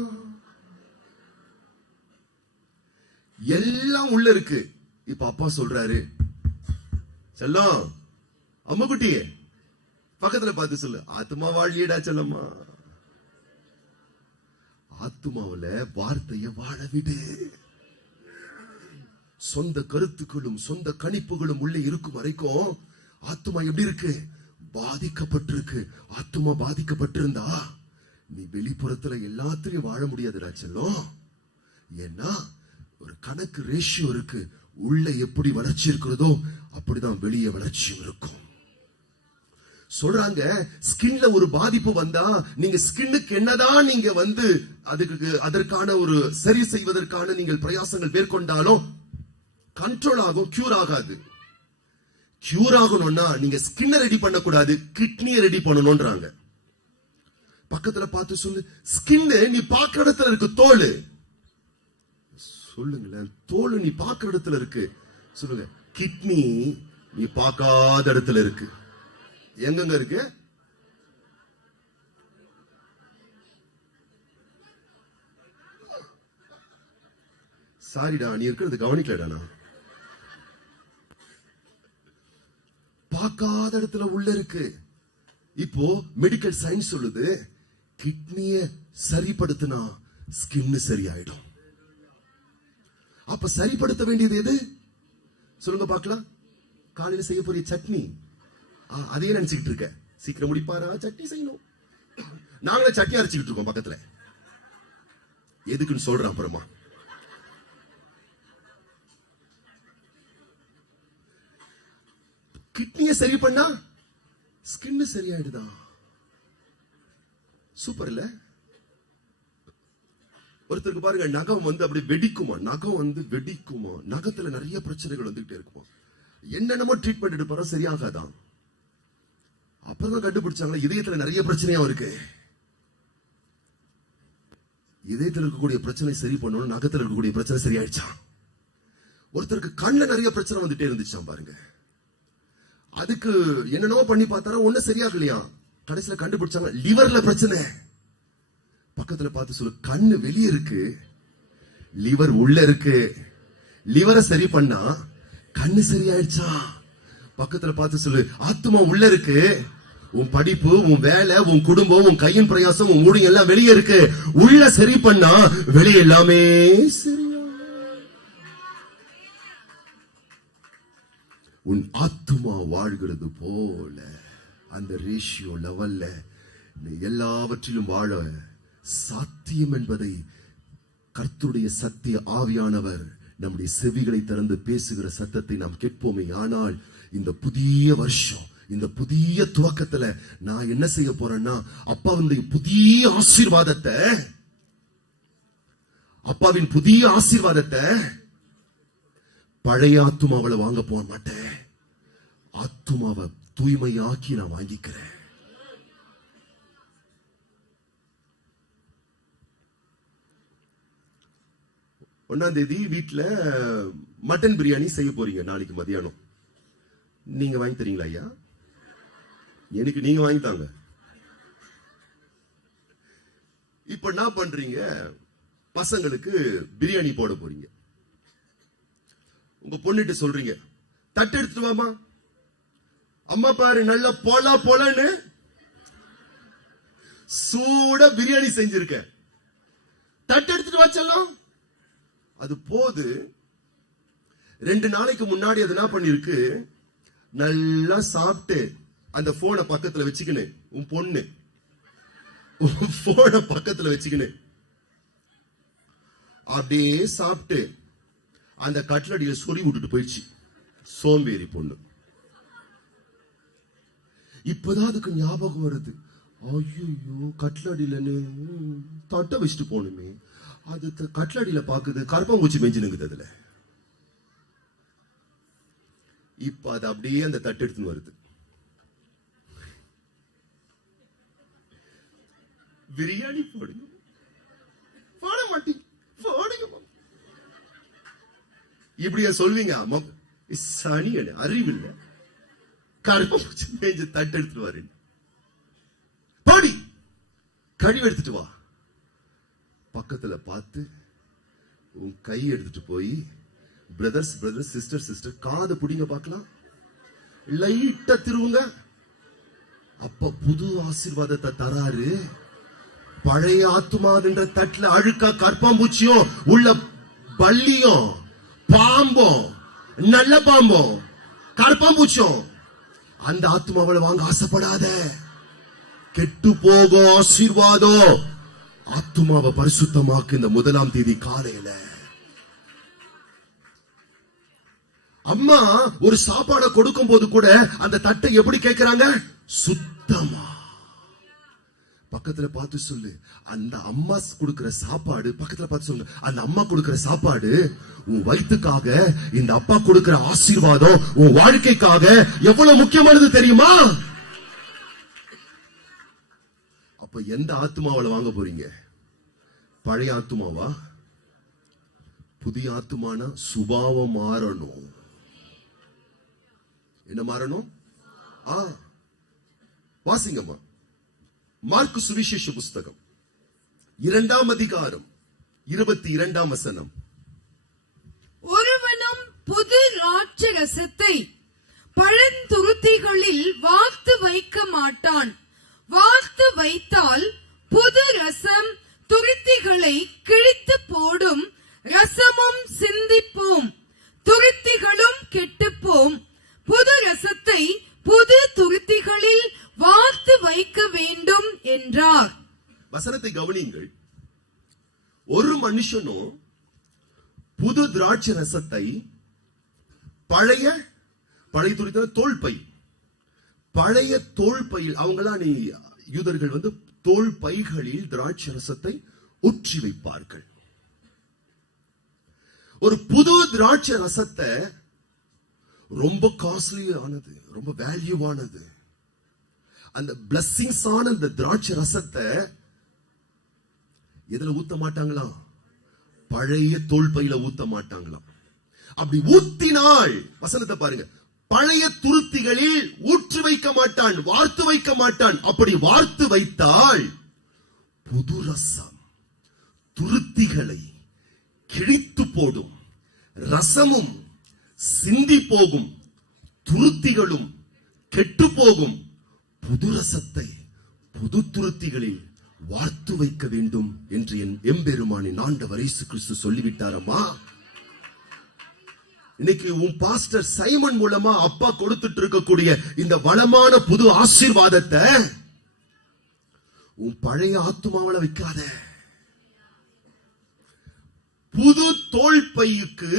எல்லாம் உள்ள இருக்கு. இப்ப அப்பா சொல்றாரு, செல்லம் அம்மா குட்டியே, பக்கத்துல பார்த்து சொல்லு, ஆத்துமா வாழியடா செல்லம்மா. ஆத்துமாவுல வார்த்தைய வாழ விடு. சொந்த கருத்துக்களும் சொந்த கணிப்புகளும் உள்ளே இருக்கும் வரைக்கும் ஆத்துமா எப்படி இருக்கு? பாதிக்கப்பட்டிருக்கு. ஆத்துமா பாதிக்கப்பட்டிருந்தா நீ வெளிப்புறத்துல எல்லாத்திலையும் வாழ முடியாதுடா செல்லம். ஏன்னா ஒரு கணக்கு ரேஷியோ இருக்கு. உள்ள எப்படி வளர்ச்சி இருக்கிறதோ அப்படிதான் வெளியே வளர்ச்சியும் இருக்கும். சொல்றாங்க, ஸ்கின்ல ஒரு பாதிப்பு வந்தா நீங்க ஸ்கின்னுக்கு என்னதான் நீங்க அதற்கான ஒரு சரி செய்வதற்கான நீங்கள் பிரயாசங்கள் மேற்கொண்டாலும் கண்ட்ரோல் ஆகும், கியூர் ஆகாது. கியூர் ஆகணும்னா நீங்க ஸ்கின்னை ரெடி பண்ணக்கூடாது, கிட்னியை ரெடி பண்ணணும்ன்றாங்க. பக்கத்துல பார்த்து சொல்லு, ஸ்கின் நீ பார்க்கிற இடத்துல இருக்கு, தோல் சொல்லுங்களேன், தோல் நீ பார்க்கிற இடத்துல இருக்கு சொல்லுங்க. கிட்னி நீ பார்க்காத இடத்துல இருக்கு. எங்கங்க இருக்கு? சாரிடா, நீ இருக்கிறது கவனிக்கலடா. பார்க்காத இடத்துல உள்ள இருக்கு. இப்போ மெடிக்கல் சயின்ஸ் சொல்லுது, கிட்னிய சரிப்படுத்தினா ஸ்கின் சரியாயிடும். அப்ப சரிப்படுத்த வேண்டியது எது சொல்லுங்க பார்க்கலாம். காலையில செய்ய போறிய சட்னி, அதையே நினைச்சுக்கிட்டு இருக்க. சீக்கிரம் முடிப்பாரா, சட்னி செய்யணும். நாங்களே சட்னி அரைச்சுக்கிட்டு இருக்கோம் பக்கத்துல. எதுக்குன்னு சொல்றேன் அப்புறமா. கிட்னியை சரி பண்ணா ஸ்கின் சரியாயிடுதா? சூப்பர் இல்ல? ஒருத்தருக்கு பாருங்க, நகம் அப்படி வெடிக்குமா, நகம் வெடிக்குமா, நகத்துல நிறைய பிரச்சனைகள் வந்துகிட்டே இருக்குமா. என்னென்னமோ ட்ரீட்மெண்ட் எடுப்பாரோ சரியாகாதான். அப்புறம் கண்டுபிடிச்சாங்களா இதயத்துல நிறைய பிரச்சனையா இருக்கு. இதயத்துல இருக்கக்கூடிய பிரச்சனை சரி பண்ணணும், நகத்துல இருக்கக்கூடிய பிரச்சனை சரியாயிடுச்சா. ஒருத்தருக்கு கண்ணுல நிறைய பிரச்சனை வந்துட்டே இருந்துச்சாம் பாருங்க. அதுக்கு என்னென்னவோ பண்ணி பார்த்தாரா, ஒண்ணு சரியாகலையா. கடைசியில கண்டுபிடிச்சாங்க லிவர்ல பிரச்சனை. பக்கத்துல பார்த்து சொல்லு, கண்ணு வெளியே இருக்கு, லிவர் உள்ள இருக்கு. லிவரை சரி பண்ணா கண்ணு சரியாயிடுச்சா. பக்கத்துல பார்த்து சொல்லு, ஆத்மா உள்ள இருக்கு, உன் படிப்பு, உன் வேலை, உன் குடும்பம், உன் கையின் பிரயாசம், உன் மூடி எல்லாம் வெளியே இருக்கு. உள்ள சரி பண்ணா வெளியே எல்லாமே சரியா. உன் ஆத்மா வாழ்கிறது போல அந்த ரேஷியோ லெவல்ல எல்லாவற்றிலும் வாழ சாத்தியம் என்பதை கர்த்தருடைய சத்திய ஆவியானவர் நம்முடைய செவிகளை திறந்து பேசுகிற சத்தத்தை நாம் கேட்போமே. ஆனால் இந்த புதிய வருஷம், இந்த புதிய துவக்கத்துல நான் என்ன செய்ய போறேன்னா, அப்பாவினுடைய புதிய ஆசீர்வாதத்தை, அப்பாவின் புதிய ஆசீர்வாதத்தை பழைய ஆத்துமாவளை வாங்க போக மாட்டேன். ஆத்துமாவை தூய்மையாக்கி நான் வாங்கிக்கிறேன். ஒன்னாம் தேதி வீட்டுல மட்டன் பிரியாணி செய்ய போறீங்க. நாளைக்கு மதியானம் நீங்க வாங்கி தரீங்களா ஐயா? எனக்கு நீங்க வாங்கி தாங்க. இப்ப என்ன பண்றீங்க, பசங்களுக்கு பிரியாணி போட போறீங்க. உங்க பொண்ணுட்டு சொல்றீங்க, தட்டு எடுத்துட்டு வாமா, அம்மா பாரு நல்ல பொல பொலன்னு சூட பிரியாணி செஞ்சிருக்க, தட்டு எடுத்துட்டு வச்சலாம். அது போது 2 நாளைக்கு முன்னாடி அது என்ன பண்ணிருக்கு, நல்லா சாப்பிட்டு அந்த போனை பக்கத்துல வச்சுக்கின்னு, உன் பொண்ணு போனை பக்கத்துல வச்சுக்கின்னு அப்படியே சாப்பிட்டு அந்த கட்லடியில சொறி விட்டுட்டு போயிடுச்சு. சோம்பேறி பொண்ணு. இப்பதான் அதுக்கு ஞாபகம் வருது, ஐயோ கட்லடியிலன்னு தட்டை வச்சுட்டு போகணுமே. அது கட்லடியில பாக்குது, கருப்பாம்பூச்சி பெஞ்சினுங்குது அதுல. இப்ப அது அப்படியே அந்த தட்டு எடுத்துன்னு வருது. பிரியாணி போடுங்க, போட மாட்டீங்க, போடுங்க. இப்படியா சொல்வீங்க? சனி அறிவில்ல, கருப்பாம்பூச்சி பெஞ்சு தட்டு எடுத்துட்டு வாரு, போடி கழிவு எடுத்துட்டு வா. பக்கத்துல பார்த்து உன் கை எடுத்துட்டு போய், பிரதர்ஸ் பிரதர்ஸ், சிஸ்டர் சிஸ்டர், காதை புடிங்க பார்க்கலாம், லைட்டா திருவுங்க. அப்ப புது ஆசீர்வாதத்தை தராரு. பழைய ஆத்துமான்ற தட்டுல அழுக்கா கற்பாம்பூச்சியும் உள்ள பள்ளியும் பாம்பும், நல்ல பாம்பும் கற்பாம்பூச்சும். அந்த ஆத்துமாவளை வாங்க ஆசைப்படாத, கெட்டு போகும் ஆசீர்வாதம். ஆத்துமாவை பரிசுத்தமாக்கு. இந்த 1ஆம் தேதி காலையில அம்மா ஒரு சாப்பாடை கொடுக்கும் போது கூட அந்த தட்டை எப்படி கேட்கிறாங்க, சுத்தமா பக்கத்துல பார்த்து சொல்லு, அந்த அம்மா கொடுக்கிற சாப்பாடு, பக்கத்துல பார்த்து சொல்லு, அந்த அம்மா கொடுக்கிற சாப்பாடு உன் வயிற்றுக்காக இந்த அப்பா கொடுக்கிற ஆசீர்வாதம் உன் வாழ்க்கைக்காக எவ்வளவு முக்கியமானது தெரியுமா? அப்ப எந்த ஆத்துமாவில வாங்க போறீங்க? பழைய ஆத்துமாவா? புதிய ஆத்துமான சுபாவம் மாறணும். என்ன மாறணும்? வாசிங்கம்மா, மார்க்கு சுவிசேஷ புஸ்தகம் 2ஆம் அதிகாரம் 22ஆம் வசனம். ஒருவனும் புது திராட்சரசத்தை பழந்துருத்திகளில் வார்த்து வைக்க மாட்டான். வார்த்து வைத்தால் புது ரசம் துருத்திகளை கிழித்து போடும். ரசமும் சிந்திப்போம், துருத்திகளும் கெட்டுப்போம். புது ரசத்தை புது துருத்திகளில் வார்த்து வைக்க வேண்டும் என்றார். வசனத்தை கவனியுங்கள். ஒரு மனுஷனும் புது திராட்சை ரசத்தை பழைய துருத்தி தோல்பை, பழைய தோல்பையில், அவங்களாம் யூதர்கள் தோல் பைகளில் திராட்சை ரசத்தை ஊற்றி வைப்பார்கள். ஒரு புது திராட்சை ரசத்தை ரொம்ப காஸ்ட்லியானது, ரொம்ப வேல்யூவானது, அந்த பிளஸிங்ஸ் ஆன இந்த திராட்சை ரசத்தை எதுல ஊத்த மாட்டாங்களாம்? பழைய தோல் பையில ஊத்த மாட்டாங்களாம். அப்படி ஊத்தினால், வசனத்தை பாருங்க, பழைய துருத்திகளில் ஊற்றி வைக்க மாட்டான், வார்த்து வைக்க மாட்டான். அப்படி வார்த்து வைத்தால் புது ரசம் துருத்திகளை கிழித்து போடும். ரசமும் சிந்தி போகும், துருத்திகளும் கெட்டு போகும். புது ரசத்தை புது துருத்திகளில் வார்த்து வைக்க வேண்டும் என்று என் எம்பெருமானின் ஆண்டவர் இயேசு கிறிஸ்து சொல்லிவிட்டாரம்மா. இன்னைக்கு உன் பாஸ்டர் சைமன் மூலமா அப்பா கொடுத்துட்டு இருக்கக்கூடிய இந்த வளமான புது ஆசீர்வாதத்தை உன் பழைய ஆத்துமாவில வைக்காத. புது தோல் பைக்கு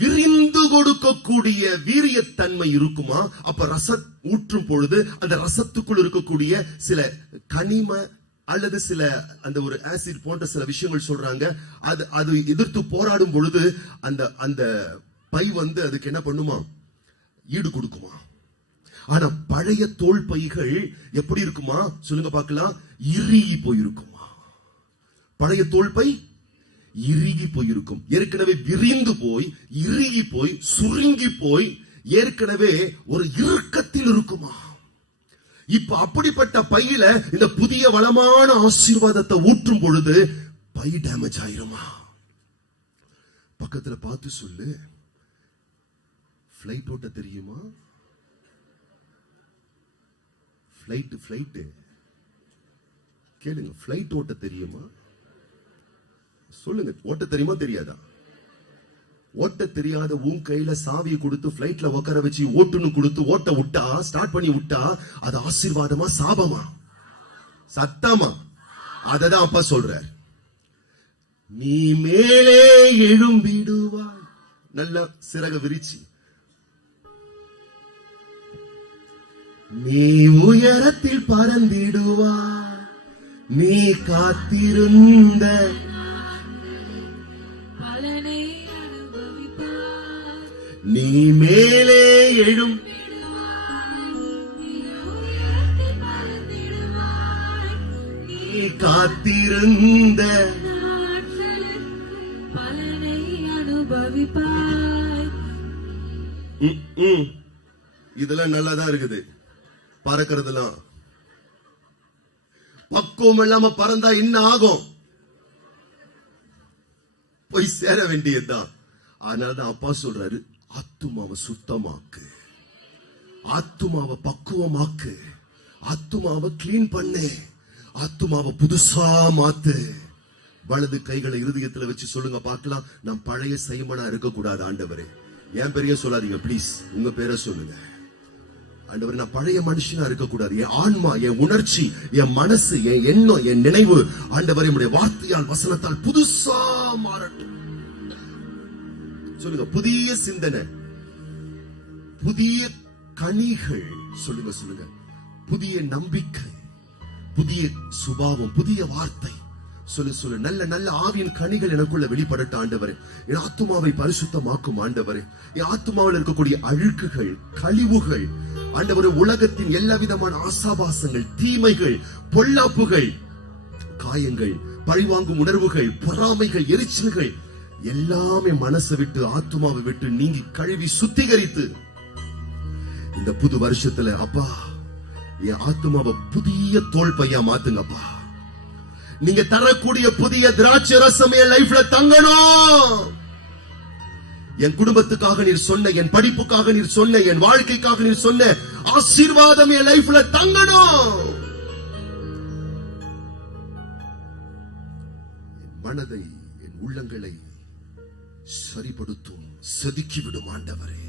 விரிந்து கொடுக்கக்கூடிய வீரியத்தன்மை இருக்குமா? அப்ப ரசம் ஊற்றும் பொழுது அந்த ரசத்துக்குள் இருக்கக்கூடிய சில கனிம அல்லது சில அந்த ஒரு ஆசிட் போன்ற சில விஷயங்கள் சொல்றாங்க. அது எதிர்த்து போராடும் பொழுது அந்த பை அதுக்கு என்ன பண்ணுமா? ஈடு கொடுக்குமா? ஆனா பழைய தோல் பைகள் எப்படி இருக்குமா? சொல்லுங்க பார்க்கலாம். இறுகி போயிருக்குமா? பழைய தோல் பை இறுகி போயிருக்கும். ஏற்கனவே விரிந்து போய், இறுகி போய், சுருங்கி போய், ஏற்கனவே ஒரு இறுக்கத்தில் இருக்குமா? இப்ப அப்படிப்பட்ட பையில இந்த புதிய வளமான ஆசீர்வாதத்தை ஊற்றும் பொழுது பை டேமேஜ் ஆயிருமா? பக்கத்துல பார்த்து சொல்லு, பிளைட் ஓட்ட தெரியுமா? பிளைட் கேளுங்க, பிளைட் ஓட்ட தெரியுமா? சொல்லுங்க, ஓட்ட தெரியுமா தெரியாதா? ஓட்ட தெரியாத உன் கையில சாவியை கொடுத்து பிளைட்ல உட்கார வச்சு ஓட்டுன்னு கொடுத்து ஓட்ட விட்டா, ஸ்டார்ட் பண்ணி விட்டா, அது ஆசீர்வாதமா சாபமா? சத்தமா? அததான் அப்பா சொல்றார். நீ மேலே எழும்பிடுவாய், நல்ல சிறக விரிச்சு நீ உயரத்தில் பறந்திடுவாய். நீ காத்திருந்த நீ மேலே எழும் நீ காத்திருந்த பலனை அனுபவிப்பாய். இதெல்லாம் நல்லாதான் இருக்குது. பறக்கிறதுலாம் பக்குவம் இல்லாம பறந்தா என்ன ஆகும்? போய் சேர வேண்டியதுதான். அதனாலதான் அப்பா சொல்றாரு, ஆத்துமாவை சுத்தமாக்கு, ஆத்துமாவை பக்குவமாக்கு, ஆத்துமாவை கிளீன் பண்ணு, ஆத்துமாவை புதுசா மாத்து. வலது கைகளை இருதயத்துல வச்சு சொல்லுங்க பார்க்கலாம், நான் பழைய சைமனா இருக்க கூடாது ஆண்டவரே. என் பேரையே சொல்லாதீங்க பிளீஸ், உங்க பேரை சொல்லுங்க. ஆண்டவரே, நான் பழைய மனுஷனா இருக்க கூடாது. என் ஆன்மா, என் உணர்ச்சி, என் மனசு, என் எண்ணம், என் நினைவு ஆண்டவரே உம்முடைய வார்த்தையால் வசனத்தால் புதுசா மாறட்டும். சொல்லுங்க, புதிய சிந்தனை, புதிய கனிகள், சொல்லுங்க, புதிய நம்பிக்கை, புதிய சுபாவம், புதிய வார்த்தை. சொல்லு நல்ல நல்ல ஆவியின் கனிகள் எனக்குள்ள வெளிப்படட்ட ஆண்டவரே. என் ஆத்துமாவை பரிசுத்தமாக்கும் ஆண்டவரே. என் ஆத்துமாவில் இருக்கக்கூடிய அழுக்குகள், கழிவுகள் ஆண்டவரே, உலகத்தின் எல்லா விதமான ஆசாபாசங்கள், தீமைகள், பொல்லாப்புகள், காயங்கள், பழிவாங்கும் உணர்வுகள், பொறாமைகள், எரிச்சல்கள் எல்லாமே மனசை விட்டு, ஆத்துமாவை விட்டு நீங்கி கழுவி சுத்திகரித்து இந்த புது வருஷத்துல அப்பா என் ஆத்துமாவை புதிய தோல் பையா மாத்துங்கப்பா. நீங்க தரக்கூடிய புதிய திராட்சை ரசம் என் லைஃப்ல தங்கணும். என் குடும்பத்துக்காக நீர் சொன்ன, என் படிப்புக்காக நீர் சொன்ன, என் வாழ்க்கைக்காக நீர் சொன்ன ஆசீர்வாதம் என் லைஃப்ல தங்கணும். என் மனதை, என் உள்ளங்களை சரிபடுத்தும், செதுக்கிவிடும் ஆண்டவரே.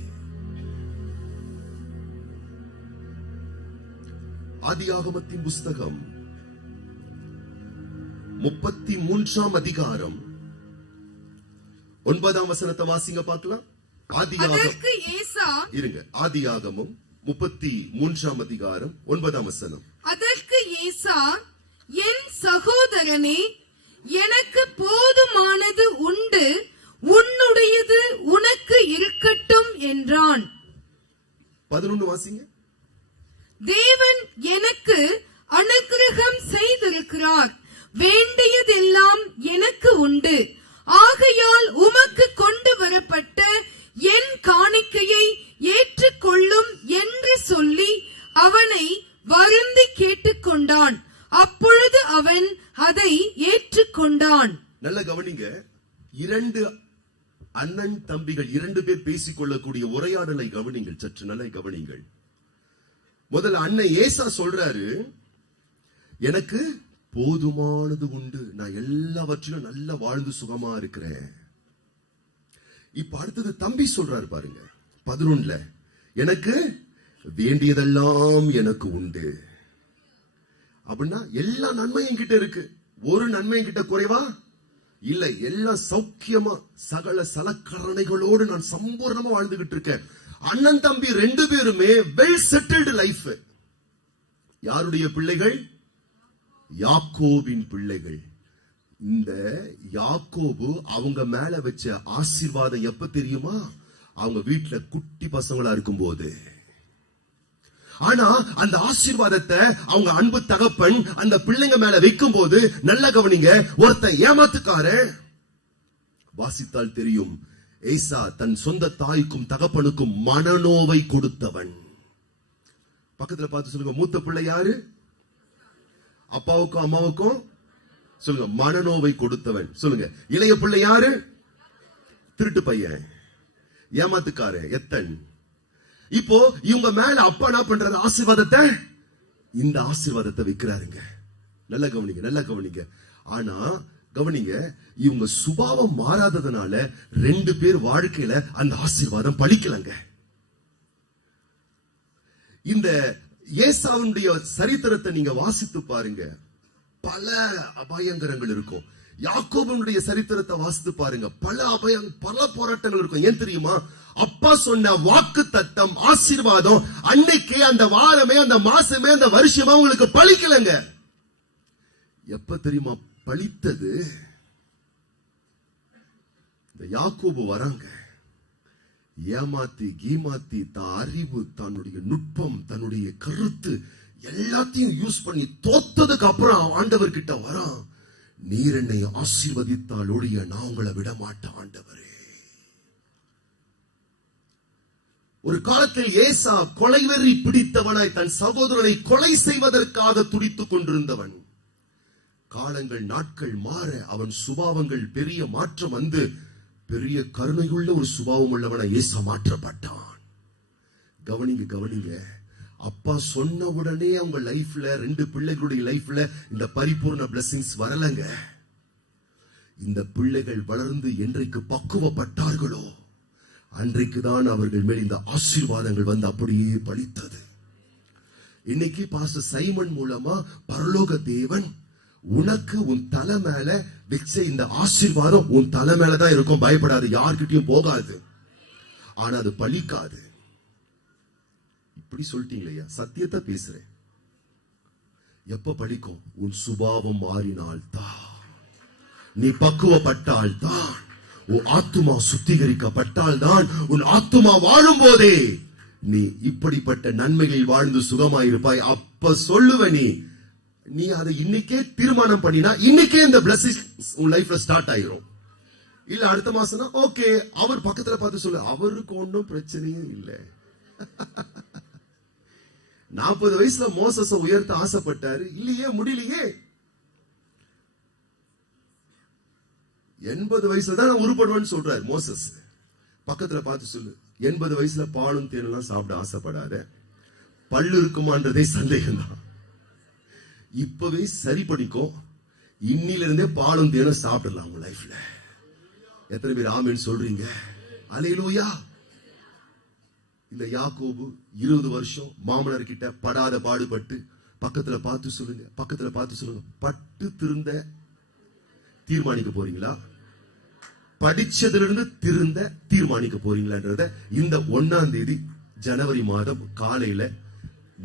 ஆதியாகமத்தின் புஸ்தகம் 33ஆம் அதிகாரம் 9ஆம் வசனத்தை வாசிங்க பார்க்கலாம். ஆதியாகமம் 33ஆம் அதிகாரம் 9ஆம் வசனம். அதற்கு ஏசா, என் சகோதரனே, எனக்கு போதுமானது உண்டு, உன்னுடையது உனக்கு இருக்கட்டும் என்றான். 11 வாசிங்க. தேவன் எனக்கு அனுக்கிரகம் செய்திருக்கிறார், வேண்டியதெல்லாம் எனக்கு உண்டு, ஆகையால் உமக்கு கொண்டு வரப்பட்ட என் காணிக்கையை ஏற்றுக்கொள்ளும் என்று சொல்லி அவனை வருந்தி கேட்டுக்கொண்டான். அப்பொழுது அவன் அதை ஏற்றுக்கொண்டான். நல்ல கவனிங்க. 2 அண்ணன் தம்பிகள் 2 பேர் பேசிக் கொள்ளக்கூடிய உரையாடலை கவனிங்கள், சற்று நல்ல கவனிங்கள். முதல்ல அண்ணன் ஏசா சொல்றாரு, எனக்கு போதுமானது உண்டு, நான் எல்லாவற்றிலும் நல்லா வாழ்ந்து சுகமா இருக்கிறேன். இப்ப அடுத்தது தம்பி சொல்றாரு பாருங்க 11ல, எனக்கு வேண்டியதெல்லாம் எனக்கு உண்டு. அப்படின்னா எல்லா நன்மையும் கிட்ட இருக்கு, ஒரு நன்மையும் கிட்ட குறைவா இல்ல, எல்லாம் சௌக்கியமா சகல சலக்கரணைகளோடு நான் சம்பூர்ணமா வாழ்ந்துகிட்டு இருக்கேன். அண்ணன் தம்பி 2 பேருமே வெல் செட்டில்டு லைஃப். யாருடைய பிள்ளைகள்? யாக்கோபின் பிள்ளைகள். இந்த யாக்கோபு அவங்க மேல வச்ச ஆசீர்வாதம் எப்ப தெரியுமா? அவங்க வீட்டுல குட்டி பசங்களா இருக்கும் போது. ஆனா அந்த ஆசீர்வாதத்தை அவங்க அன்பு தகப்பன் அந்த பிள்ளைங்க மேல வைக்கும் போது, நல்ல கவனிங்க, ஒருத்தன் ஏமாத்துக்காரன். வாசித்தால் தெரியும், ஏசா தன் சொந்த தாய்க்கும் தகப்பனுக்கும் மனநோவை கொடுத்தவன். பக்கத்துல பார்த்து சொல்லுங்க, மூத்த பிள்ளை யாரு? அப்பாவுக்கும் அம்மாவுக்கும் சொல்லுங்க மனநோவை கொடுத்தவன். சொல்லுங்க, இளைய பிள்ளை யாரு? திருட்டு பையன், ஏமாத்துக்காரன், எத்தன். இப்போ இவங்க மேல அப்பா என்ன பண்றாரு? ஆசீர்வாதத்தை, இந்த ஆசீர்வாதத்தை வைக்கிறாருங்க. நல்ல கவனிங்க, நல்ல கவனிங்க. ஆனா கவனிங்க, இவங்க சுபாவம் மாறாததுனால 2 பேர் வாழ்க்கையில அந்த ஆசீர்வாதம் பலிக்கலங்க. இந்த ஏசாவுடைய சரித்திரத்தை நீங்க வாசித்து பாருங்க, பல அபாயங்கரங்கள் இருக்கும். யாக்கோபுடைய சரித்திரத்தை வாசித்து பாருங்க, பல பல போராட்டங்கள் இருக்கும். ஏன் தெரியுமா? அப்பா சொன்ன வாக்கு தத்தம், ஆசீர்வாதம் அன்னைக்கு, அந்த வாரமே, அந்த மாசமே, அந்த வருஷமா உங்களுக்கு பலிக்கலங்க. எப்ப தெரியுமா பலித்தது? இந்த யாக்கோபு வராங்க, ஏமாத்தி கீமாத்தி தான் அறிவு, தன்னுடைய நுட்பம், தன்னுடைய கருத்து எல்லாத்தையும் யூஸ் பண்ணி தோத்ததுக்கு அப்புறம் ஆண்டவர் கிட்ட வரான். நீர் என்னை ஆசீர்வதித்தால் ஒழிய நான் உங்களை விட மாட்டேன் ஆண்டவரே. ஒரு காலத்தில் ஏசா கொலைவெறி பிடித்தவனாய் தன் சகோதரனை கொலை செய்வதற்காக துடித்துக் கொண்டிருந்தவன். காலங்கள் நாட்கள் மாற அவன் சுபாவங்கள் பெரிய மாற்றம் வந்து பெரிய கருணையுள்ள ஒரு சுபாவம் உள்ளவன ஏசா மாற்றப்பட்டான். கவனிங்க கவனிங்க, அப்பா சொன்ன உடனே அவங்க லைஃப்ல 2 பிள்ளைகளுடைய லைஃப்ல இந்த பரிபூர்ண பிளஸிங்ஸ் வரலங்க. இந்த பிள்ளைகள் வளர்ந்து என்றைக்கு பக்குவப்பட்டார்களோ அன்றைக்குதான் அவர்கள் மேல் இந்த ஆசீர்வாதங்கள் வந்து அப்படியே பலித்தது. இன்னைக்கு பாஸ்டர் சைமன் மூலமா பரலோக தேவன் உனக்கு உன் தலை மேல வச்ச இந்த ஆசீர்வாதம் உன் தலை மேலதான் இருக்கும். பயப்படாது, யார்கிட்டயும் போகாது. ஆனா அது பலிக்காது. இப்படி சொல்லிட்டீங்களா? சத்தியத்தை பேசுறேன். எப்ப பலிக்கும்? உன் சுபாவம் மாறினால் தான், நீ பக்குவப்பட்டால் தான், உன் ஆத்துமா சுத்திகரிக்கப்பட்டால் தான், உன் ஆத்துமா வாழும் போதே நீ இப்படிப்பட்ட நன்மைகளில் வாழ்ந்து சுகமாயிருப்பாய். அப்ப சொல்லுவ நீ அதை இன்னைக்கே தீர்மானம் பண்ணினா இன்னைக்கே இந்த பிளஸிங்ஸ் உன் லைஃப்ல ஸ்டார்ட் ஆயிரும். இல்ல அடுத்த மாசம்னா ஓகே, அவர் பக்கத்துல பார்த்து சொல்லு, அவருக்கு ஒன்னும் பிரச்சனையே இல்லை. 40 வயசுல மோசஸ உயர்த்த ஆசைப்பட்டாரு, இல்லையே, முடியலையே. 80 வயசுல தான் உருப்படுவேன்னு சொல்றாரு மோசஸ். பக்கத்துல பார்த்து சொல்லு, 80 வயசுல பாலும் தேனும் சாப்பிட ஆசைப்படாத, பல்லு இருக்குமான்றதே சந்தேகம் தான். இப்பவே சரி பண்ணிக்கும், இன்னில இருந்தே பாலும் தேனும் சாப்பிடலாம் உங்க லைஃப்ல. எத்தனை பேர் ஆமென் சொல்றீங்க? அல்லேலூயா. இந்த யாக்கோபு 20 வருஷம் மாமனார் கிட்ட படாத பாடுபட்டு, பக்கத்துல பார்த்து சொல்லுங்க, பட்டு திருந்த தீர்மானிக்க போறீங்களா? படிச்சதுல இருந்து திருந்த தீர்மானிக்க போறீங்களான்றத இந்த 1ஆம் தேதி ஜனவரி மாதம் காலையில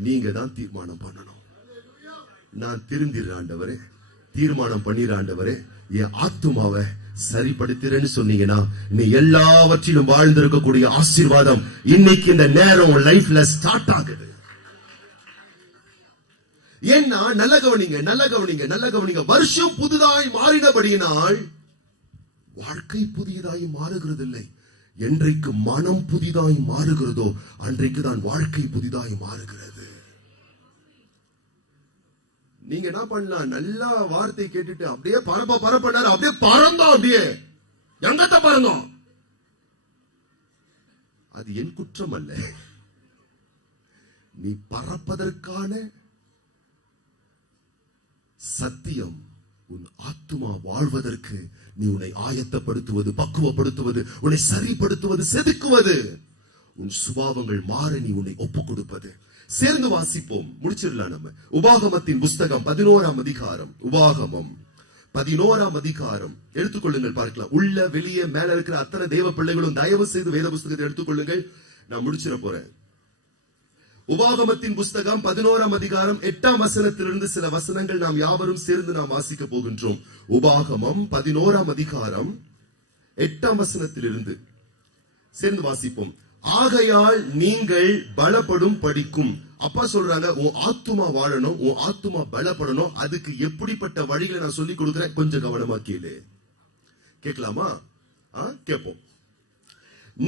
நீங்க தான் தீர்மானம் பண்ணணும். நான் திருந்திர ஆண்டவரே, தீர்மானம் பண்ணிற ஆண்டவரே, என் ஆத்துமாவை சரிப்படுத்துறேன்னு சொன்னீங்கன்னா நீ எல்லாவற்றிலும் வாழ்ந்திருக்கக்கூடிய ஆசீர்வாதம் இன்னைக்கு இந்த நேரம் உன் லைஃப்ல ஸ்டார்ட் ஆகுது. ஏன்னா நல்ல கவனிங்க, வருஷம் புதிதாய் மாறினபடியினால் வாழ்க்கை புதியதாய் மாறுகிறது இல்லை. என்றைக்கு மனம் புதிதாய் மாறுகிறதோ அன்றைக்கு தான் வாழ்க்கை புதிதாய் மாறுகிறது. நீங்க என்ன பண்ணலாம்? நல்லா வார்த்தை கேட்டுட்டு அப்படியே பரப்பனாரு, அப்படியே பறந்தோம், அப்படியே எங்கத்த பறந்தோம். அது என் குற்றம் அல்ல. நீ பறப்பதற்கான சத்தியம் உன் ஆத்துமா வாழ்வதற்கு நீ உன்னை ஆயத்தப்படுத்துவது, பக்குவப்படுத்துவது, உன்னை சரிப்படுத்துவது, செதுக்குவது, உன் சுபாவங்கள் மாற நீ உன்னை ஒப்புக் கொடுப்பது. சேர்ந்து வாசிப்போம், முடிச்சிடலாம் நம்ம. உபாகமத்தின் புஸ்தகம் 11ஆம் அதிகாரம். உபாகமம் 11ஆம் அதிகாரம் எடுத்துக்கொள்ளுங்கள், பார்க்கலாம். உள்ள வெளியே மேல இருக்கிற அத்தனை தேவ பிள்ளைகளும் தயவு செய்து வேத புஸ்தகத்தை எடுத்துக்கொள்ளுங்கள். நான் முடிச்சிட போறேன். உபாகமத்தின் புஸ்தகம் 11ஆம் அதிகாரம் 8ஆம் வசனத்திலிருந்து சில வசனங்கள் நாம் யாவரும் சேர்ந்து நாம் வாசிக்க போகின்றோம். உபாகமம் 11ஆம் அதிகாரம் 8ஆம் வசனத்திலிருந்து சேர்ந்து வாசிப்போம். ஆகையால் நீங்கள் பலப்படும் படிக்கும். அப்பா சொல்றாங்க, உன் ஆத்துமா வாழணும், உன் ஆத்துமா பலப்படணும். அதுக்கு எப்படிப்பட்ட வழிகளை நான் சொல்லிக் கொடுக்கிறேன், கொஞ்சம் கவனமா கேளு. கேட்கலாமா? கேட்போம்.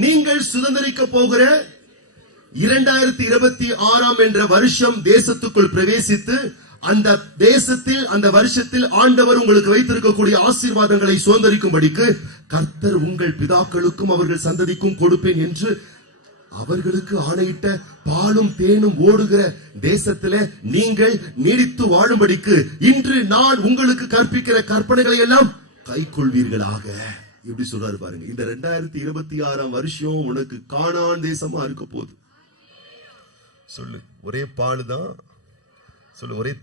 நீங்கள் சுதந்திரிக்க போகிற 2026 என்ற வருஷம் தேசத்துக்குள் பிரவேசித்து அந்த தேசத்தில் அந்த வருஷத்தில் ஆண்டவர் உங்களுக்கு வைத்திருக்கக்கூடிய ஆசீர்வாதங்களை சுதந்திரிக்கும்படிக்கு கர்த்தர் உங்கள் பிதாக்களுக்கும் அவர்கள் சந்ததிக்கும் கொடுப்பேன் என்று அவர்களுக்கு ஆணையிட்ட பாலும் தேனும் ஓடுகிற தேசத்துல நீங்கள் நீடித்து வாழும்படிக்கு இன்று நான் உங்களுக்கு கற்பிக்கிற கற்பனைகளை எல்லாம் கை கொள்வீர்களாக. எப்படி சொல்றாரு பாருங்க. இந்த 2026 வருஷம் உனக்கு கானான் தேசமா இருக்க போகுது. சொல்லு, ஒரே பால் தான். சொல்லு, ஒரே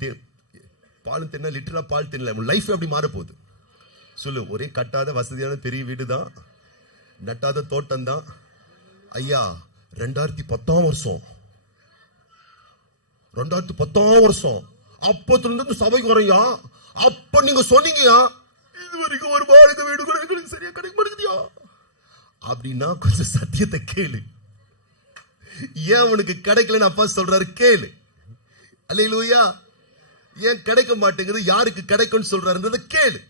பால் தின்ன, லிட்டரலா பால் தின்னல. உன் லைஃப் அப்படி மாற போகுது. சொல்லு, ஒரே கட்டாத வசதியான பெரிய வீடு தான், நட்டாத தோட்டம் தான். ஐயா 2010 வருஷம் 2010 வருஷம் அப்பத்துல இருந்து சபைக்கு வரையா, அப்ப நீங்க சொன்னீங்கயா இது வரைக்கும் ஒரு பாலிக வீடு கூட எங்களுக்கு சரியா கிடைக்க மாட்டேங்குதியா அப்படின்னா கொஞ்சம் சத்தியத்தை கேளு. ஏன் உனக்கு கிடைக்கலன்னு அப்பா சொல்றாரு, கேளு. அல்லேலூயா. ஏன் கிடைக்க மாட்டேங்குது, யாருக்கு கிடைக்கும்னு சொல்றாருன்றத கேளு.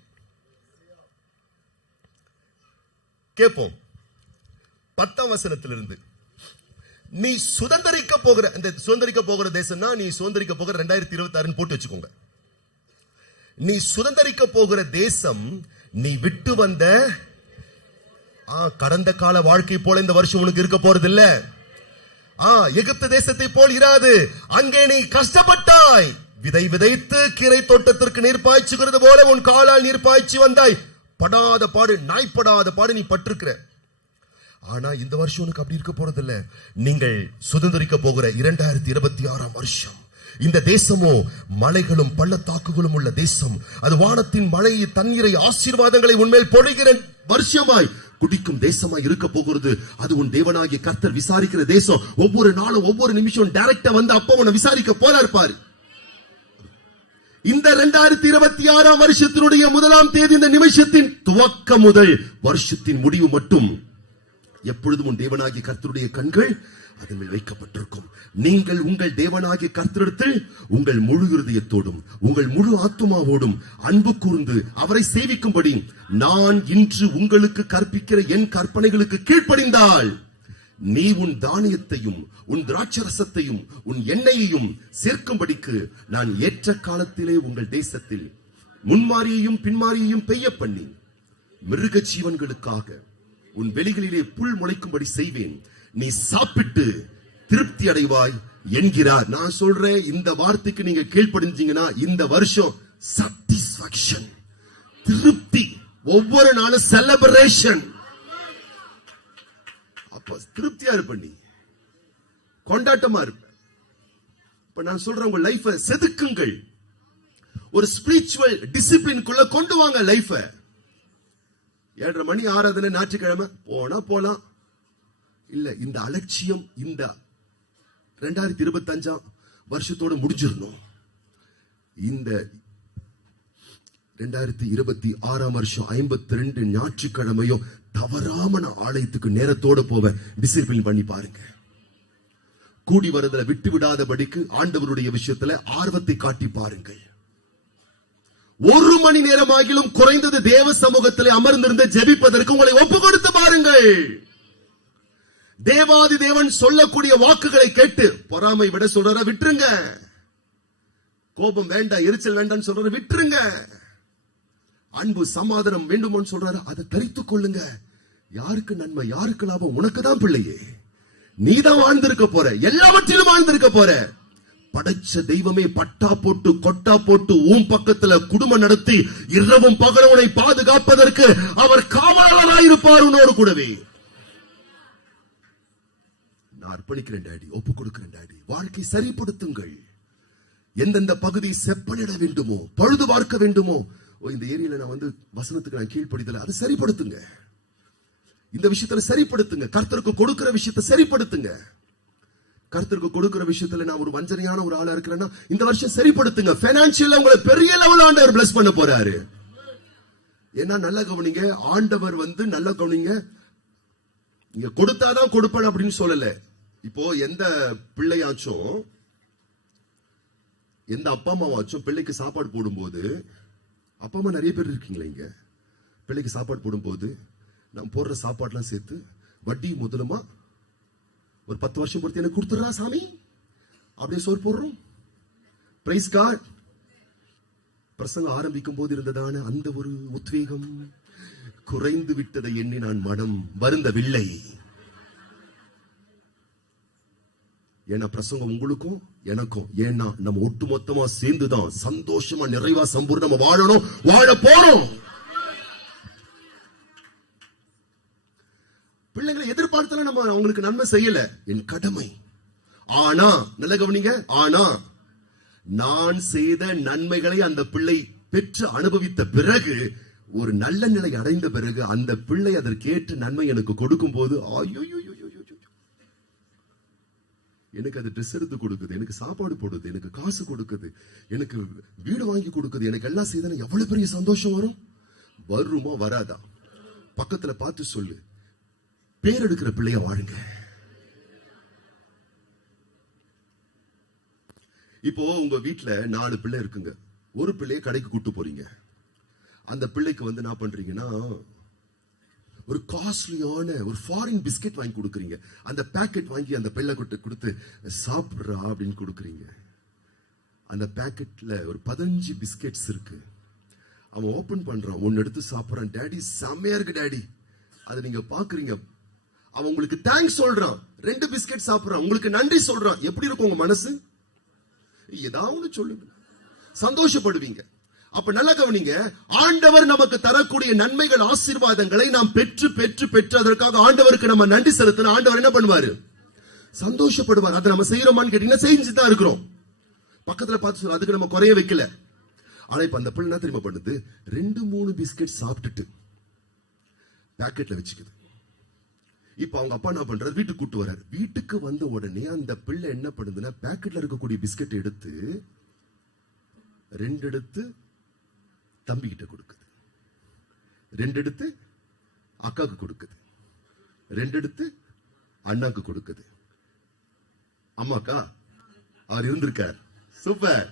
கேட்போம். 10ஆம் வசனத்திலிருந்து, நீ சுதந்திரிக்க போகிற இந்த சுதந்திரிக்க போகிற தேசம்னா நீ சுதந்திரிக்க போகிற 2026 போட்டு வச்சுக்கோங்க. நீ சுதந்திரிக்க போகிற தேசம் நீ விட்டு வந்த கடந்த கால வாழ்க்கை போல இந்த வருஷம் உனக்கு இருக்க போறது இல்ல. எகிப்து தேசத்தை போல் இராது. அங்கே நீ கஷ்டப்பட்டாய், விதை விதைத்து கீரை தோட்டத்திற்கு நீர் பாய்ச்சுகிறது போல உன் காலால் நீர் பாய்ச்சி வந்தாய். படாத பாடு, நாய்ப்படாத பாடு நீ பட்டிருக்கிற. ஆனா இந்த வருஷம் உனக்கு அப்படி இருக்க போறது இல்ல. நீங்கள் சுதந்திரிக்க போகிற 2026 வருஷம் இந்த தேசமோ மலைகளும் பள்ளத்தாக்குகளும் உள்ள தேசம். அது வானத்தின் மழையை, தண்ணீரை, ஆசீர்வாதங்களை உன்மேல் பொழிகிற வருஷமாய் குடிக்கும் தேசமாய் இருக்க போகிறது. அது உன் தேவனாகிய கர்த்தர் விசாரிக்கிற தேசம். ஒவ்வொரு நாளும் ஒவ்வொரு நிமிஷம் டைரக்டா வந்து அப்பா உன்னை விசாரிக்க போல இருப்பாரு. இந்த 2026 வருஷத்தினுடைய 1ஆம் தேதி இந்த நிமிஷத்தின் துவக்கம் முதல் வருஷத்தின் முடிவு மட்டும் எப்பொழுதும் உன் தேவனாகிய கர்த்தருடைய கண்கள் அதன் மேல் வைக்கப்பட்டிருக்கும். நீங்கள் உங்கள் தேவனாகிய கர்த்தரிடத்தில் உங்கள் முழு இருதயத்தோடும் உங்கள் முழு ஆத்துமாவோடும் அன்பு கூர்ந்து அவரை சேவிக்கும்படி நான் இன்று உங்களுக்கு கற்பிக்கிற என் கற்பனைகளுக்கு கீழ்ப்படிந்தால் நீ உன் தானியத்தையும் உன் திராட்சரசத்தையும் உன் எண்ணெயையும் சேர்க்கும்படிக்கு நான் ஏற்ற காலத்திலே உங்கள் தேசத்தில் முன்மாரியையும் பின்மாரியையும் பெய்ய பண்ணி மிருக ஜீவன்களுக்காக உன் வெளிகளிலே புல் முளைக்கும்படி செய்வேன். நீ சாப்பிட்டு திருப்தி அடைவாய் என்கிறார். நான் சொல்றேன், இந்த வார்த்தைக்கு நீங்க கீழ்ப்படிஞ்சீங்கன்னா இந்த வருஷம் சாட்டிஸ்பாக்சன், திருப்தி, ஒவ்வொரு நாளும் செலிப்ரேஷன். அப்ப திருப்தியா இருப்ப, நீ கொண்டாட்டமா இருப்ப. இப்ப நான் சொல்றேன், உங்க லைஃபை செதுக்குங்கள். ஒரு ஸ்பிரிச்சுவல் டிசிப்ளின்குள்ள கொண்டு வாங்க லைஃப. 7:30 மணி ஆராதனை ஞாயிற்றுக்கிழமை போனா போலாம். இல்ல, இந்த அலட்சியம் இந்த 2025 வருஷத்தோட முடிஞ்சிடணும். இந்த 2026 வருஷம் 52 ஞாயிற்றுக்கிழமையும் தவறாம நான் ஆலயத்துக்கு நேரத்தோட போவேன். டிசிப்ளின் பண்ணி பாருங்க. கூடி வருதல விட்டு விடாதபடிக்கு ஆண்டவருடைய விஷயத்துல ஆர்வத்தை காட்டி பாருங்கள். 1 மணி நேரமாகிலும் குறைந்தது தேவ சமூகத்திலே அமர்ந்திருந்து ஜெபிப்பதற்கு உங்களை ஒப்பு கொடுத்து பாருங்கள். தேவாதி தேவன் சொல்லக்கூடிய வாக்குகளை கேட்டு பொறாமை விட சொல்ற விட்டுருங்க. கோபம் வேண்டாம், எரிச்சல் வேண்டாம் சொல்ற விட்டுருங்க. அன்பு சமாதானம் வேண்டுமோன்னு சொல்றாரு, அதை தரித்துக் கொள்ளுங்க. யாருக்கு நன்மை, யாருக்கு லாபம்? உனக்கு தான் பிள்ளையே. நீதான் வாழ்ந்திருக்க போற, எல்லாவற்றிலும் வாழ்ந்திருக்க போற. படைச்ச தெய்வமே பட்டா போட்டு கொட்டா போட்டு உன் பக்கத்துல குடும்பம் நடத்தி இரவும் பகலும் உன்னை பாதுகாப்பதற்கு அவர் காவலராயிருப்பார் உன்னோடு கூடவே. நான் அர்ப்பணிக்கிறேன் டாடி, ஒப்பு கொடுக்கிறேன் டாடி. வாழ்க்கை சரிப்படுத்துங்கள். எந்தெந்த பகுதி செப்பனிட வேண்டுமோ, பழுது பார்க்க வேண்டுமோ, இந்த ஏரியால நான் வசனத்துக்கு நான் கீழ்ப்படிதல, அதை சரிப்படுத்துங்க. இந்த விஷயத்துல சரிப்படுத்துங்க. கர்த்தருக்கு கொடுக்கிற விஷயத்தை சரிப்படுத்துங்க. கர்த்தருக்கு கொடுக்கிற விஷயத்துல நான் ஒரு வஞ்சனையான ஒரு ஆளா இருக்கிறேன்னா இந்த வருஷம் சரிப்படுத்துங்க. பைனான்சியலா உங்களை பெரிய லெவல்ல ஆண்டவர் பிளஸ் பண்ண போறாரு. ஏன்னா நல்லா கவனிங்க, ஆண்டவர் நல்லா கவனிங்க, நீங்க கொடுத்தாதான் கொடுப்பேன் அப்படின்னு சொல்லல. இப்போ எந்த பிள்ளையாச்சும் எந்த அப்பா அம்மாவாச்சும் பிள்ளைக்கு சாப்பாடு போடும்போது, அப்பா அம்மா நிறைய பேர் இருக்கீங்களா இங்க, பிள்ளைக்கு சாப்பாடு போடும்போது நான் போடுற சாப்பாடுலாம் சேர்த்து வட்டி முதலுமா ஒரு 10 வருஷம் பொறுத்து எனக்கு கொடுத்துடுறா சாமி, அப்படியே சோறு போடுறோம். Praise God. பிரசங்கம் ஆரம்பிக்கும் போது இருந்ததான அந்த ஒரு உத்வேகம் குறைந்து விட்டதை எண்ணி நான் மனம் வருந்தவில்லை. ஏன்னா பிரசங்கம் உங்களுக்கும் எனக்கும், ஏன்னா நம்ம ஒட்டுமொத்தமா சேர்ந்துதான் சந்தோஷமா நிறைவா சம்பூர்ணமா வாழணும், வாழ போறோம். பிள்ளைங்களை எதிர்பார்த்தல நம்ம அவங்களுக்கு நன்மை செய்யல, என் கடமை. ஆனா நல்ல கவனிங்க, ஆனா நான் செய்த நன்மைகளை அந்த பிள்ளை பெற்று அனுபவித்த பிறகு, ஒரு நல்ல நிலை அடைந்த பிறகு அந்த பிள்ளை அதற்கேற்ற நன்மை எனக்கு கொடுக்கும் போது, எனக்கு அது ட்ரெஸ் எடுத்து கொடுக்குது, எனக்கு சாப்பாடு போடுது, எனக்கு காசு கொடுக்குது, எனக்கு வீடு வாங்கி கொடுக்குது, எனக்கு எல்லாம் செய்தா எவ்வளவு பெரிய சந்தோஷம் வரும். வருமா வராதா? பக்கத்துல பார்த்து சொல்லு, பேர் எடுக்கிற பிள்ளைய வாழுங்க. இப்போ உங்க வீட்டுல 4 பிள்ளை இருக்குங்க. ஒரு பிள்ளைய கடைக்கு கூட்டு போறீங்க. அந்த பிள்ளைக்கு என்ன பண்றீங்கன்னா, ஒரு காஸ்ட்லியான ஒரு ஃபாரின் பிஸ்கெட் வாங்கி கொடுக்குறீங்க. அந்த பேக்கெட் வாங்கி அந்த பிள்ளை கொடுத்து சாப்பிடுறா அப்படின்னு கொடுக்குறீங்க. அந்த பேக்கெட்ல ஒரு 15 பிஸ்கெட்ஸ் இருக்கு. அவன் ஓபன் பண்றான், ஒன்னு எடுத்து சாப்பிடுறான். டாடி செம்மையா இருக்கு டாடி. அதை நீங்க பாக்குறீங்க. அவன் உங்களுக்கு தேங்க்ஸ் சொல்றான். 2 பிஸ்கெட் சாப்பிடுறான், உங்களுக்கு நன்றி சொல்றான். எப்படி இருக்கும் உங்க மனசு? ஏதாவது சொல்லுங்க, சந்தோஷப்படுவீங்க. அப்ப நல்லா கவனிங்க, ஆண்டவர் நமக்கு தரக்கூடிய நன்மைகள், ஆசீர்வாதங்களை நாம் பெற்று பெற்று பெற்று அதற்காக ஆண்டவருக்கு நம்ம நன்றி செலுத்தின ஆண்டவர் என்ன பண்ணுவாரு? சந்தோஷப்படுவார். அதை நம்ம செய்யறோமான்னு கேட்டீங்கன்னா செஞ்சுதான் இருக்கிறோம். பக்கத்துல பார்த்து சொல்ல, அதுக்கு நம்ம குறைய வைக்கல. ஆனா இப்ப அந்த பிள்ளை என்ன தெரியுமா பண்ணுது? 2-3 பிஸ்கெட் சாப்பிட்டுட்டு பாக்கெட்ல வச்சுக்குது. இப்ப அவங்க அப்பா என்ன பண்றாரு? வீட்டுக்கு கூட்டு வர்றாரு. வீட்டுக்கு வந்த உடனே அந்த பிள்ளை என்ன பண்ணுதுன்னா, பாக்கெட்ல இருக்கக்கூடிய பிஸ்கெட் எடுத்து 2 எடுத்து தம்பி கிட்ட கொடுக்குது, 2 எடுத்து அக்காவுக்கு கொடுக்குது, 2 எடுத்து அண்ணாக்கு கொடுக்குது. அம்மாக்கா அவர் இருந்திருக்கார், சூப்பர்.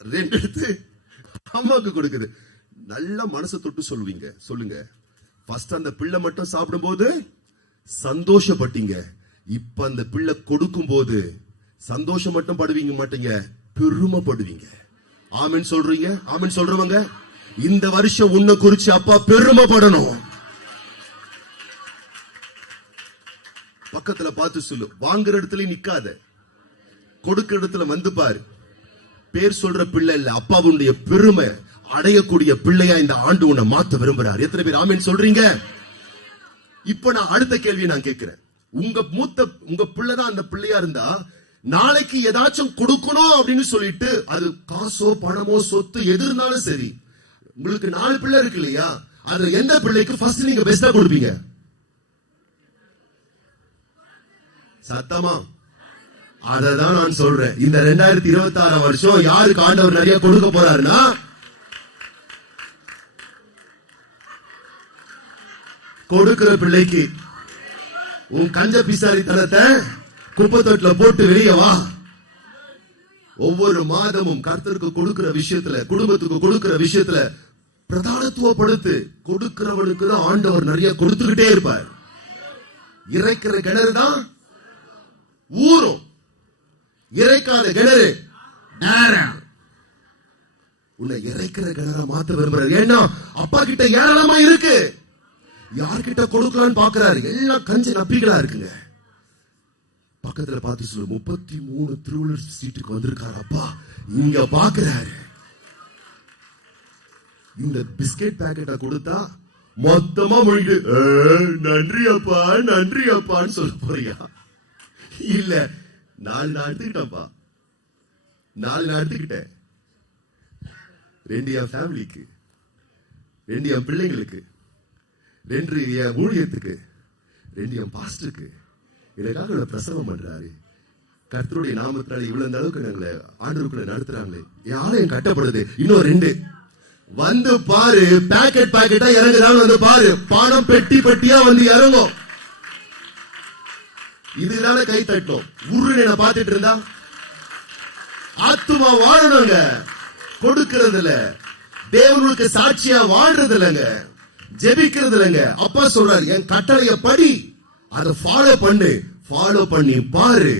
2 எடுத்து அம்மாவுக்கு கொடுக்குது. நல்ல மனசு தொட்டு சொல்லுவீங்க, சொல்லுங்க. ஃபர்ஸ்ட் அந்த பிள்ளை மட்டும் சாப்பிடும் போது சந்தோஷப்பட்டீங்க, இப்ப அந்த பிள்ளை கொடுக்கும் போது சந்தோஷம் மட்டும் படுவீங்க மாட்டீங்க, பெருமைப்படுவீங்க. ஆமென் சொல்றீங்க? ஆமென் சொல்றவங்க இந்த வருஷம் உன்னை குறிச்சு அப்பா பெருமைப்படணும். பக்கத்துல பார்த்து சொல்லு, வாங்குற இடத்துல நிக்காத, கொடுக்கிற இடத்துல வந்து பாரு. பேர் சொல்ற பிள்ளை இல்ல, அப்பாவுடைய பெருமை அடையக்கூடிய பிள்ளையா இந்த ஆண்டு உன்னை மாத்த விரும்புறார். எத்தனை பேர் ஆமென் சொல்றீங்க? இப்ப நான் அடுத்த கேள்வியை நான் கேட்கிறேன். உங்க பிள்ளைதான் அந்த பிள்ளையா இருந்தா, நாளைக்கு ஏதாச்சும் கொடுக்கணும் அப்படின்னு சொல்லிட்டு, அது காசோ பணமோ சொத்து எது இருந்தாலும் சரி, உங்களுக்கு 4 பிள்ளை இருக்கு இல்லையா, அதுல எந்த பிள்ளைக்கு ஃபர்ஸ்ட் நீங்க பெஸ்டா கொடுப்பீங்க? சத்தமா? அததான் நான் சொல்றேன். இந்த 2026 வருஷம் யாருக்கு ஆண்டவர் நிறைய கொடுக்க போறாருன்னா, கொடுக்கிற பிள்ளைக்கு. உன் கஞ்ச பிசாரித்தனத்தை குப்பை தொட்டில போட்டு வெளியே வா. ஒவ்வொரு மாதமும் கர்த்தருக்கு கொடுக்கிற விஷயத்துல, குடும்பத்துக்கு கொடுக்கிற விஷயத்துல பிரதானத்துவப்படுத்து. கொடுக்கிறவனுக்கு தான் ஆண்டவர் நிறைய கொடுத்துக்கிட்டே இருப்பார். இறைக்கிற கிணறு தான் ஊரும், இறைக்காத கிணறு நேரம். உன்னை இறைக்கிற கிணற மாத்த விரும்புறாரு. ஏன்னா அப்பா கிட்ட ஏராளமா இருக்கு, யார்கிட்ட கொடுக்கலான்னு பாக்குறாரு. எல்லாம் கஞ்சி நப்பிகளா இருக்குங்க. பக்கத்துல பார்த்து சொல்லு, 33 திருவள்ளுவர் சீட்டுக்கு வந்திருக்காரு அப்பா, இங்க பாக்குறாரு. இந்த பிஸ்கெட் பாக்கெட்டை கொடுத்தா மொத்தமா முடிஞ்சு நன்றி அப்பா நன்றி அப்பான்னு சொல்ல போறியா? இல்ல, 4 நான் எடுத்துக்கிட்டேன்ப்பா, 4 நான் எடுத்துக்கிட்டேன். 2 என் ஃபேமிலிக்கு, 2 என் பிள்ளைங்களுக்கு, 2 என் ஊழியத்துக்கு, 2 என் பாஸ்டருக்கு. எனக்காக பிரசவம் பண்றாரு. கர்த்தருடைய நாமத்தினால இவ்வளவு அளவுக்கு நாங்கள ஆண்டவருக்குள்ள நடத்துறாங்களே, என் ஆலயம் கட்டப்படுது. இன்னும் 2 வந்து பாரு, பாக்கெட் பாக்கெட்டா இறங்குதான்னு வந்து பாரு, பணம் பெட்டி பெட்டியா வந்து இறங்கும். இதுதானே கை தட்டும். உருளை நான் பார்த்துட்டு இருந்தா ஆத்துமா வாழணுங்க, கொடுக்கிறது இல்ல, தேவனுக்கு சாட்சியா வாழ்றது இல்லைங்க, ஜெபிக்கிறது இல்லைங்க. அப்பா சொல்றாரு, என் கட்டளைய படி, அதை ஃபாலோ பண்ணு, ஃபாலோ பண்ணி பாரு,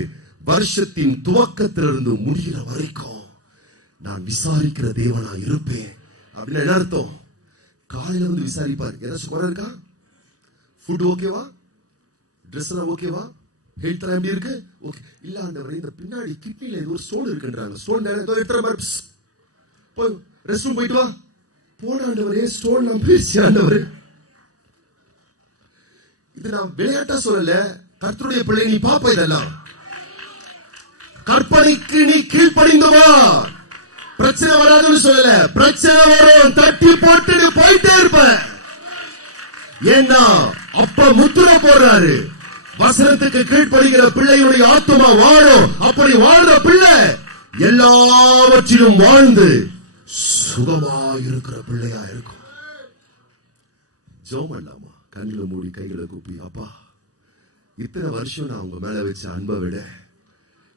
வருஷத்தின் துவக்கத்திலிருந்து முடிகிற வரைக்கும் நான் விசாரிக்கிற தேவனா இருப்பேன். அப்படின்னு என்ன அர்த்தம்? காலையில வந்து விசாரிப்பார், ஏதாச்சும் குறை இருக்கா, ஃபுட் ஓகேவா, ட்ரெஸ் எல்லாம் ஓகேவா, ஹெல்த் எல்லாம் எப்படி இருக்கு, ஓகே. இல்ல ஆண்டவரே, இந்த பின்னாடி கிட்னில ஏதோ ஒரு ஸ்டோன் இருக்குன்றாங்க, ஸ்டோன் எடுத்துற மாதிரி போய் ரெஸ்ட் ரூம் போயிட்டு வா. போன ஆண்டவரே, ஸ்டோன் எல்லாம் போயிடுச்சு ஆண்டவரே. இது நான் விளையாட்டா சொல்லல, கர்த்தருடைய பிள்ளை நீ பாப்ப. இதெல்லாம் கற்பனைக்கு நீ கீழ்ப்படிந்து வா. பிரச்சனை வராதுன்னு சொல்லல, பிரச்சனை வரும், தட்டி போட்டு போயிட்டே இருப்ப. ஏன்னா அப்ப முத்திரை போடுறாரு, வசனத்துக்கு கீழ்ப்படுகிற பிள்ளையுடைய ஆத்துமா வாழும். அப்படி வாழ்ற பிள்ளை எல்லாவற்றிலும் வாழ்ந்து சுகமா இருக்கிற பிள்ளையா இருக்கும். ஜெபம் பண்ணலாமா? கண்களை மூடி கைகளை கூப்பி, அப்பா, இத்தனை வருஷம் நான் உங்க மேல வச்ச அன்பை விட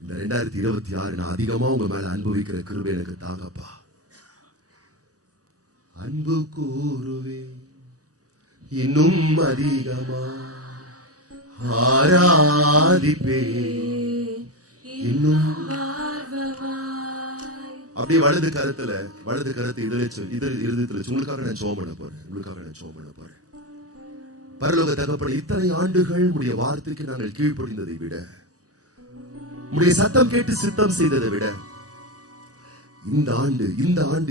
இந்த 2026 நான் அதிகமா உங்க மேல அனுபவிக்கிற கிருபை எனக்கு தாங்கப்பா. அன்பு கூறுவே இன்னும் அதிகமா, ஆராதிப்பே இன்னும். அப்படியே வலது கருத்து இருதயத்துல உங்களுக்காக நான் ஜெபம் பண்ண போறேன். பரலோக தகப்பனே, இத்தனை ஆண்டுகள் உடைய வார்த்தைக்கு நாங்கள் கீழ்ப்படிந்ததை விட, உடைய சத்தம் கேட்டு சித்தம் செய்ததை விட, இந்த ஆண்டு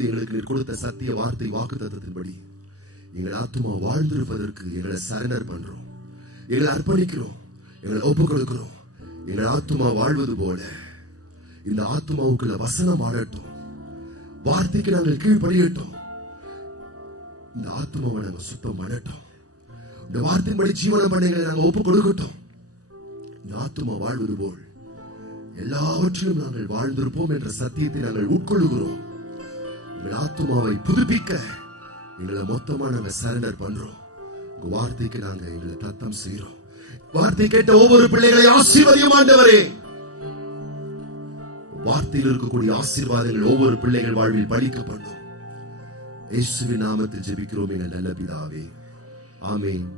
எங்களுக்கு கொடுத்த சத்திய வார்த்தை வாக்கு தத்தத்தின்படி எங்கள் ஆத்துமா வாழ்ந்திருப்பதற்கு எங்களை சரண்டர் பண்றோம், எங்களை அர்ப்பணிக்கிறோம், எங்களை ஒப்புக் கொடுக்கிறோம். எங்கள் ஆத்துமா வாழ்வது போல இந்த ஆத்துமாவுக்குள்ள வசனம் வாழட்டும், வார்த்தைக்கு நாங்கள் கீழ்ப்படியட்டும். இந்த ஆத்துமாவை நாங்கள் சுத்தம் பண்ணட்டும், இந்த வார்த்தையின்படி ஜீவன பண்ணைகளை நாங்கள் ஒப்புக் கொடுக்கட்டும். இந்த ஆத்துமா வாழ்வது போல் எல்லாவற்றிலும் நாங்கள் வாழ்ந்திருப்போம் என்ற சத்தியத்தை நாங்கள் உட்கொள்ளுகிறோம். எங்கள் ஆத்துமாவை புதுப்பிக்க எங்களை மொத்தமா நாங்க சரண்டர் பண்றோம். உங்க வார்த்தைக்கு நாங்க எங்களை தத்தம் செய்யறோம். வார்த்தை கேட்ட ஒவ்வொரு பிள்ளைகளை ஆசீர்வதியும் ஆண்டவரே. வார்த்தையில் இருக்கக்கூடிய ஆசீர்வாதங்கள் ஒவ்வொரு பிள்ளைகள் வாழ்வில் பலிக்கப்படும். இயேசுவின் நாமத்தில் ஜெபிக்கிறோம் எங்கள் நல்ல பிதாவே. ஆமென்.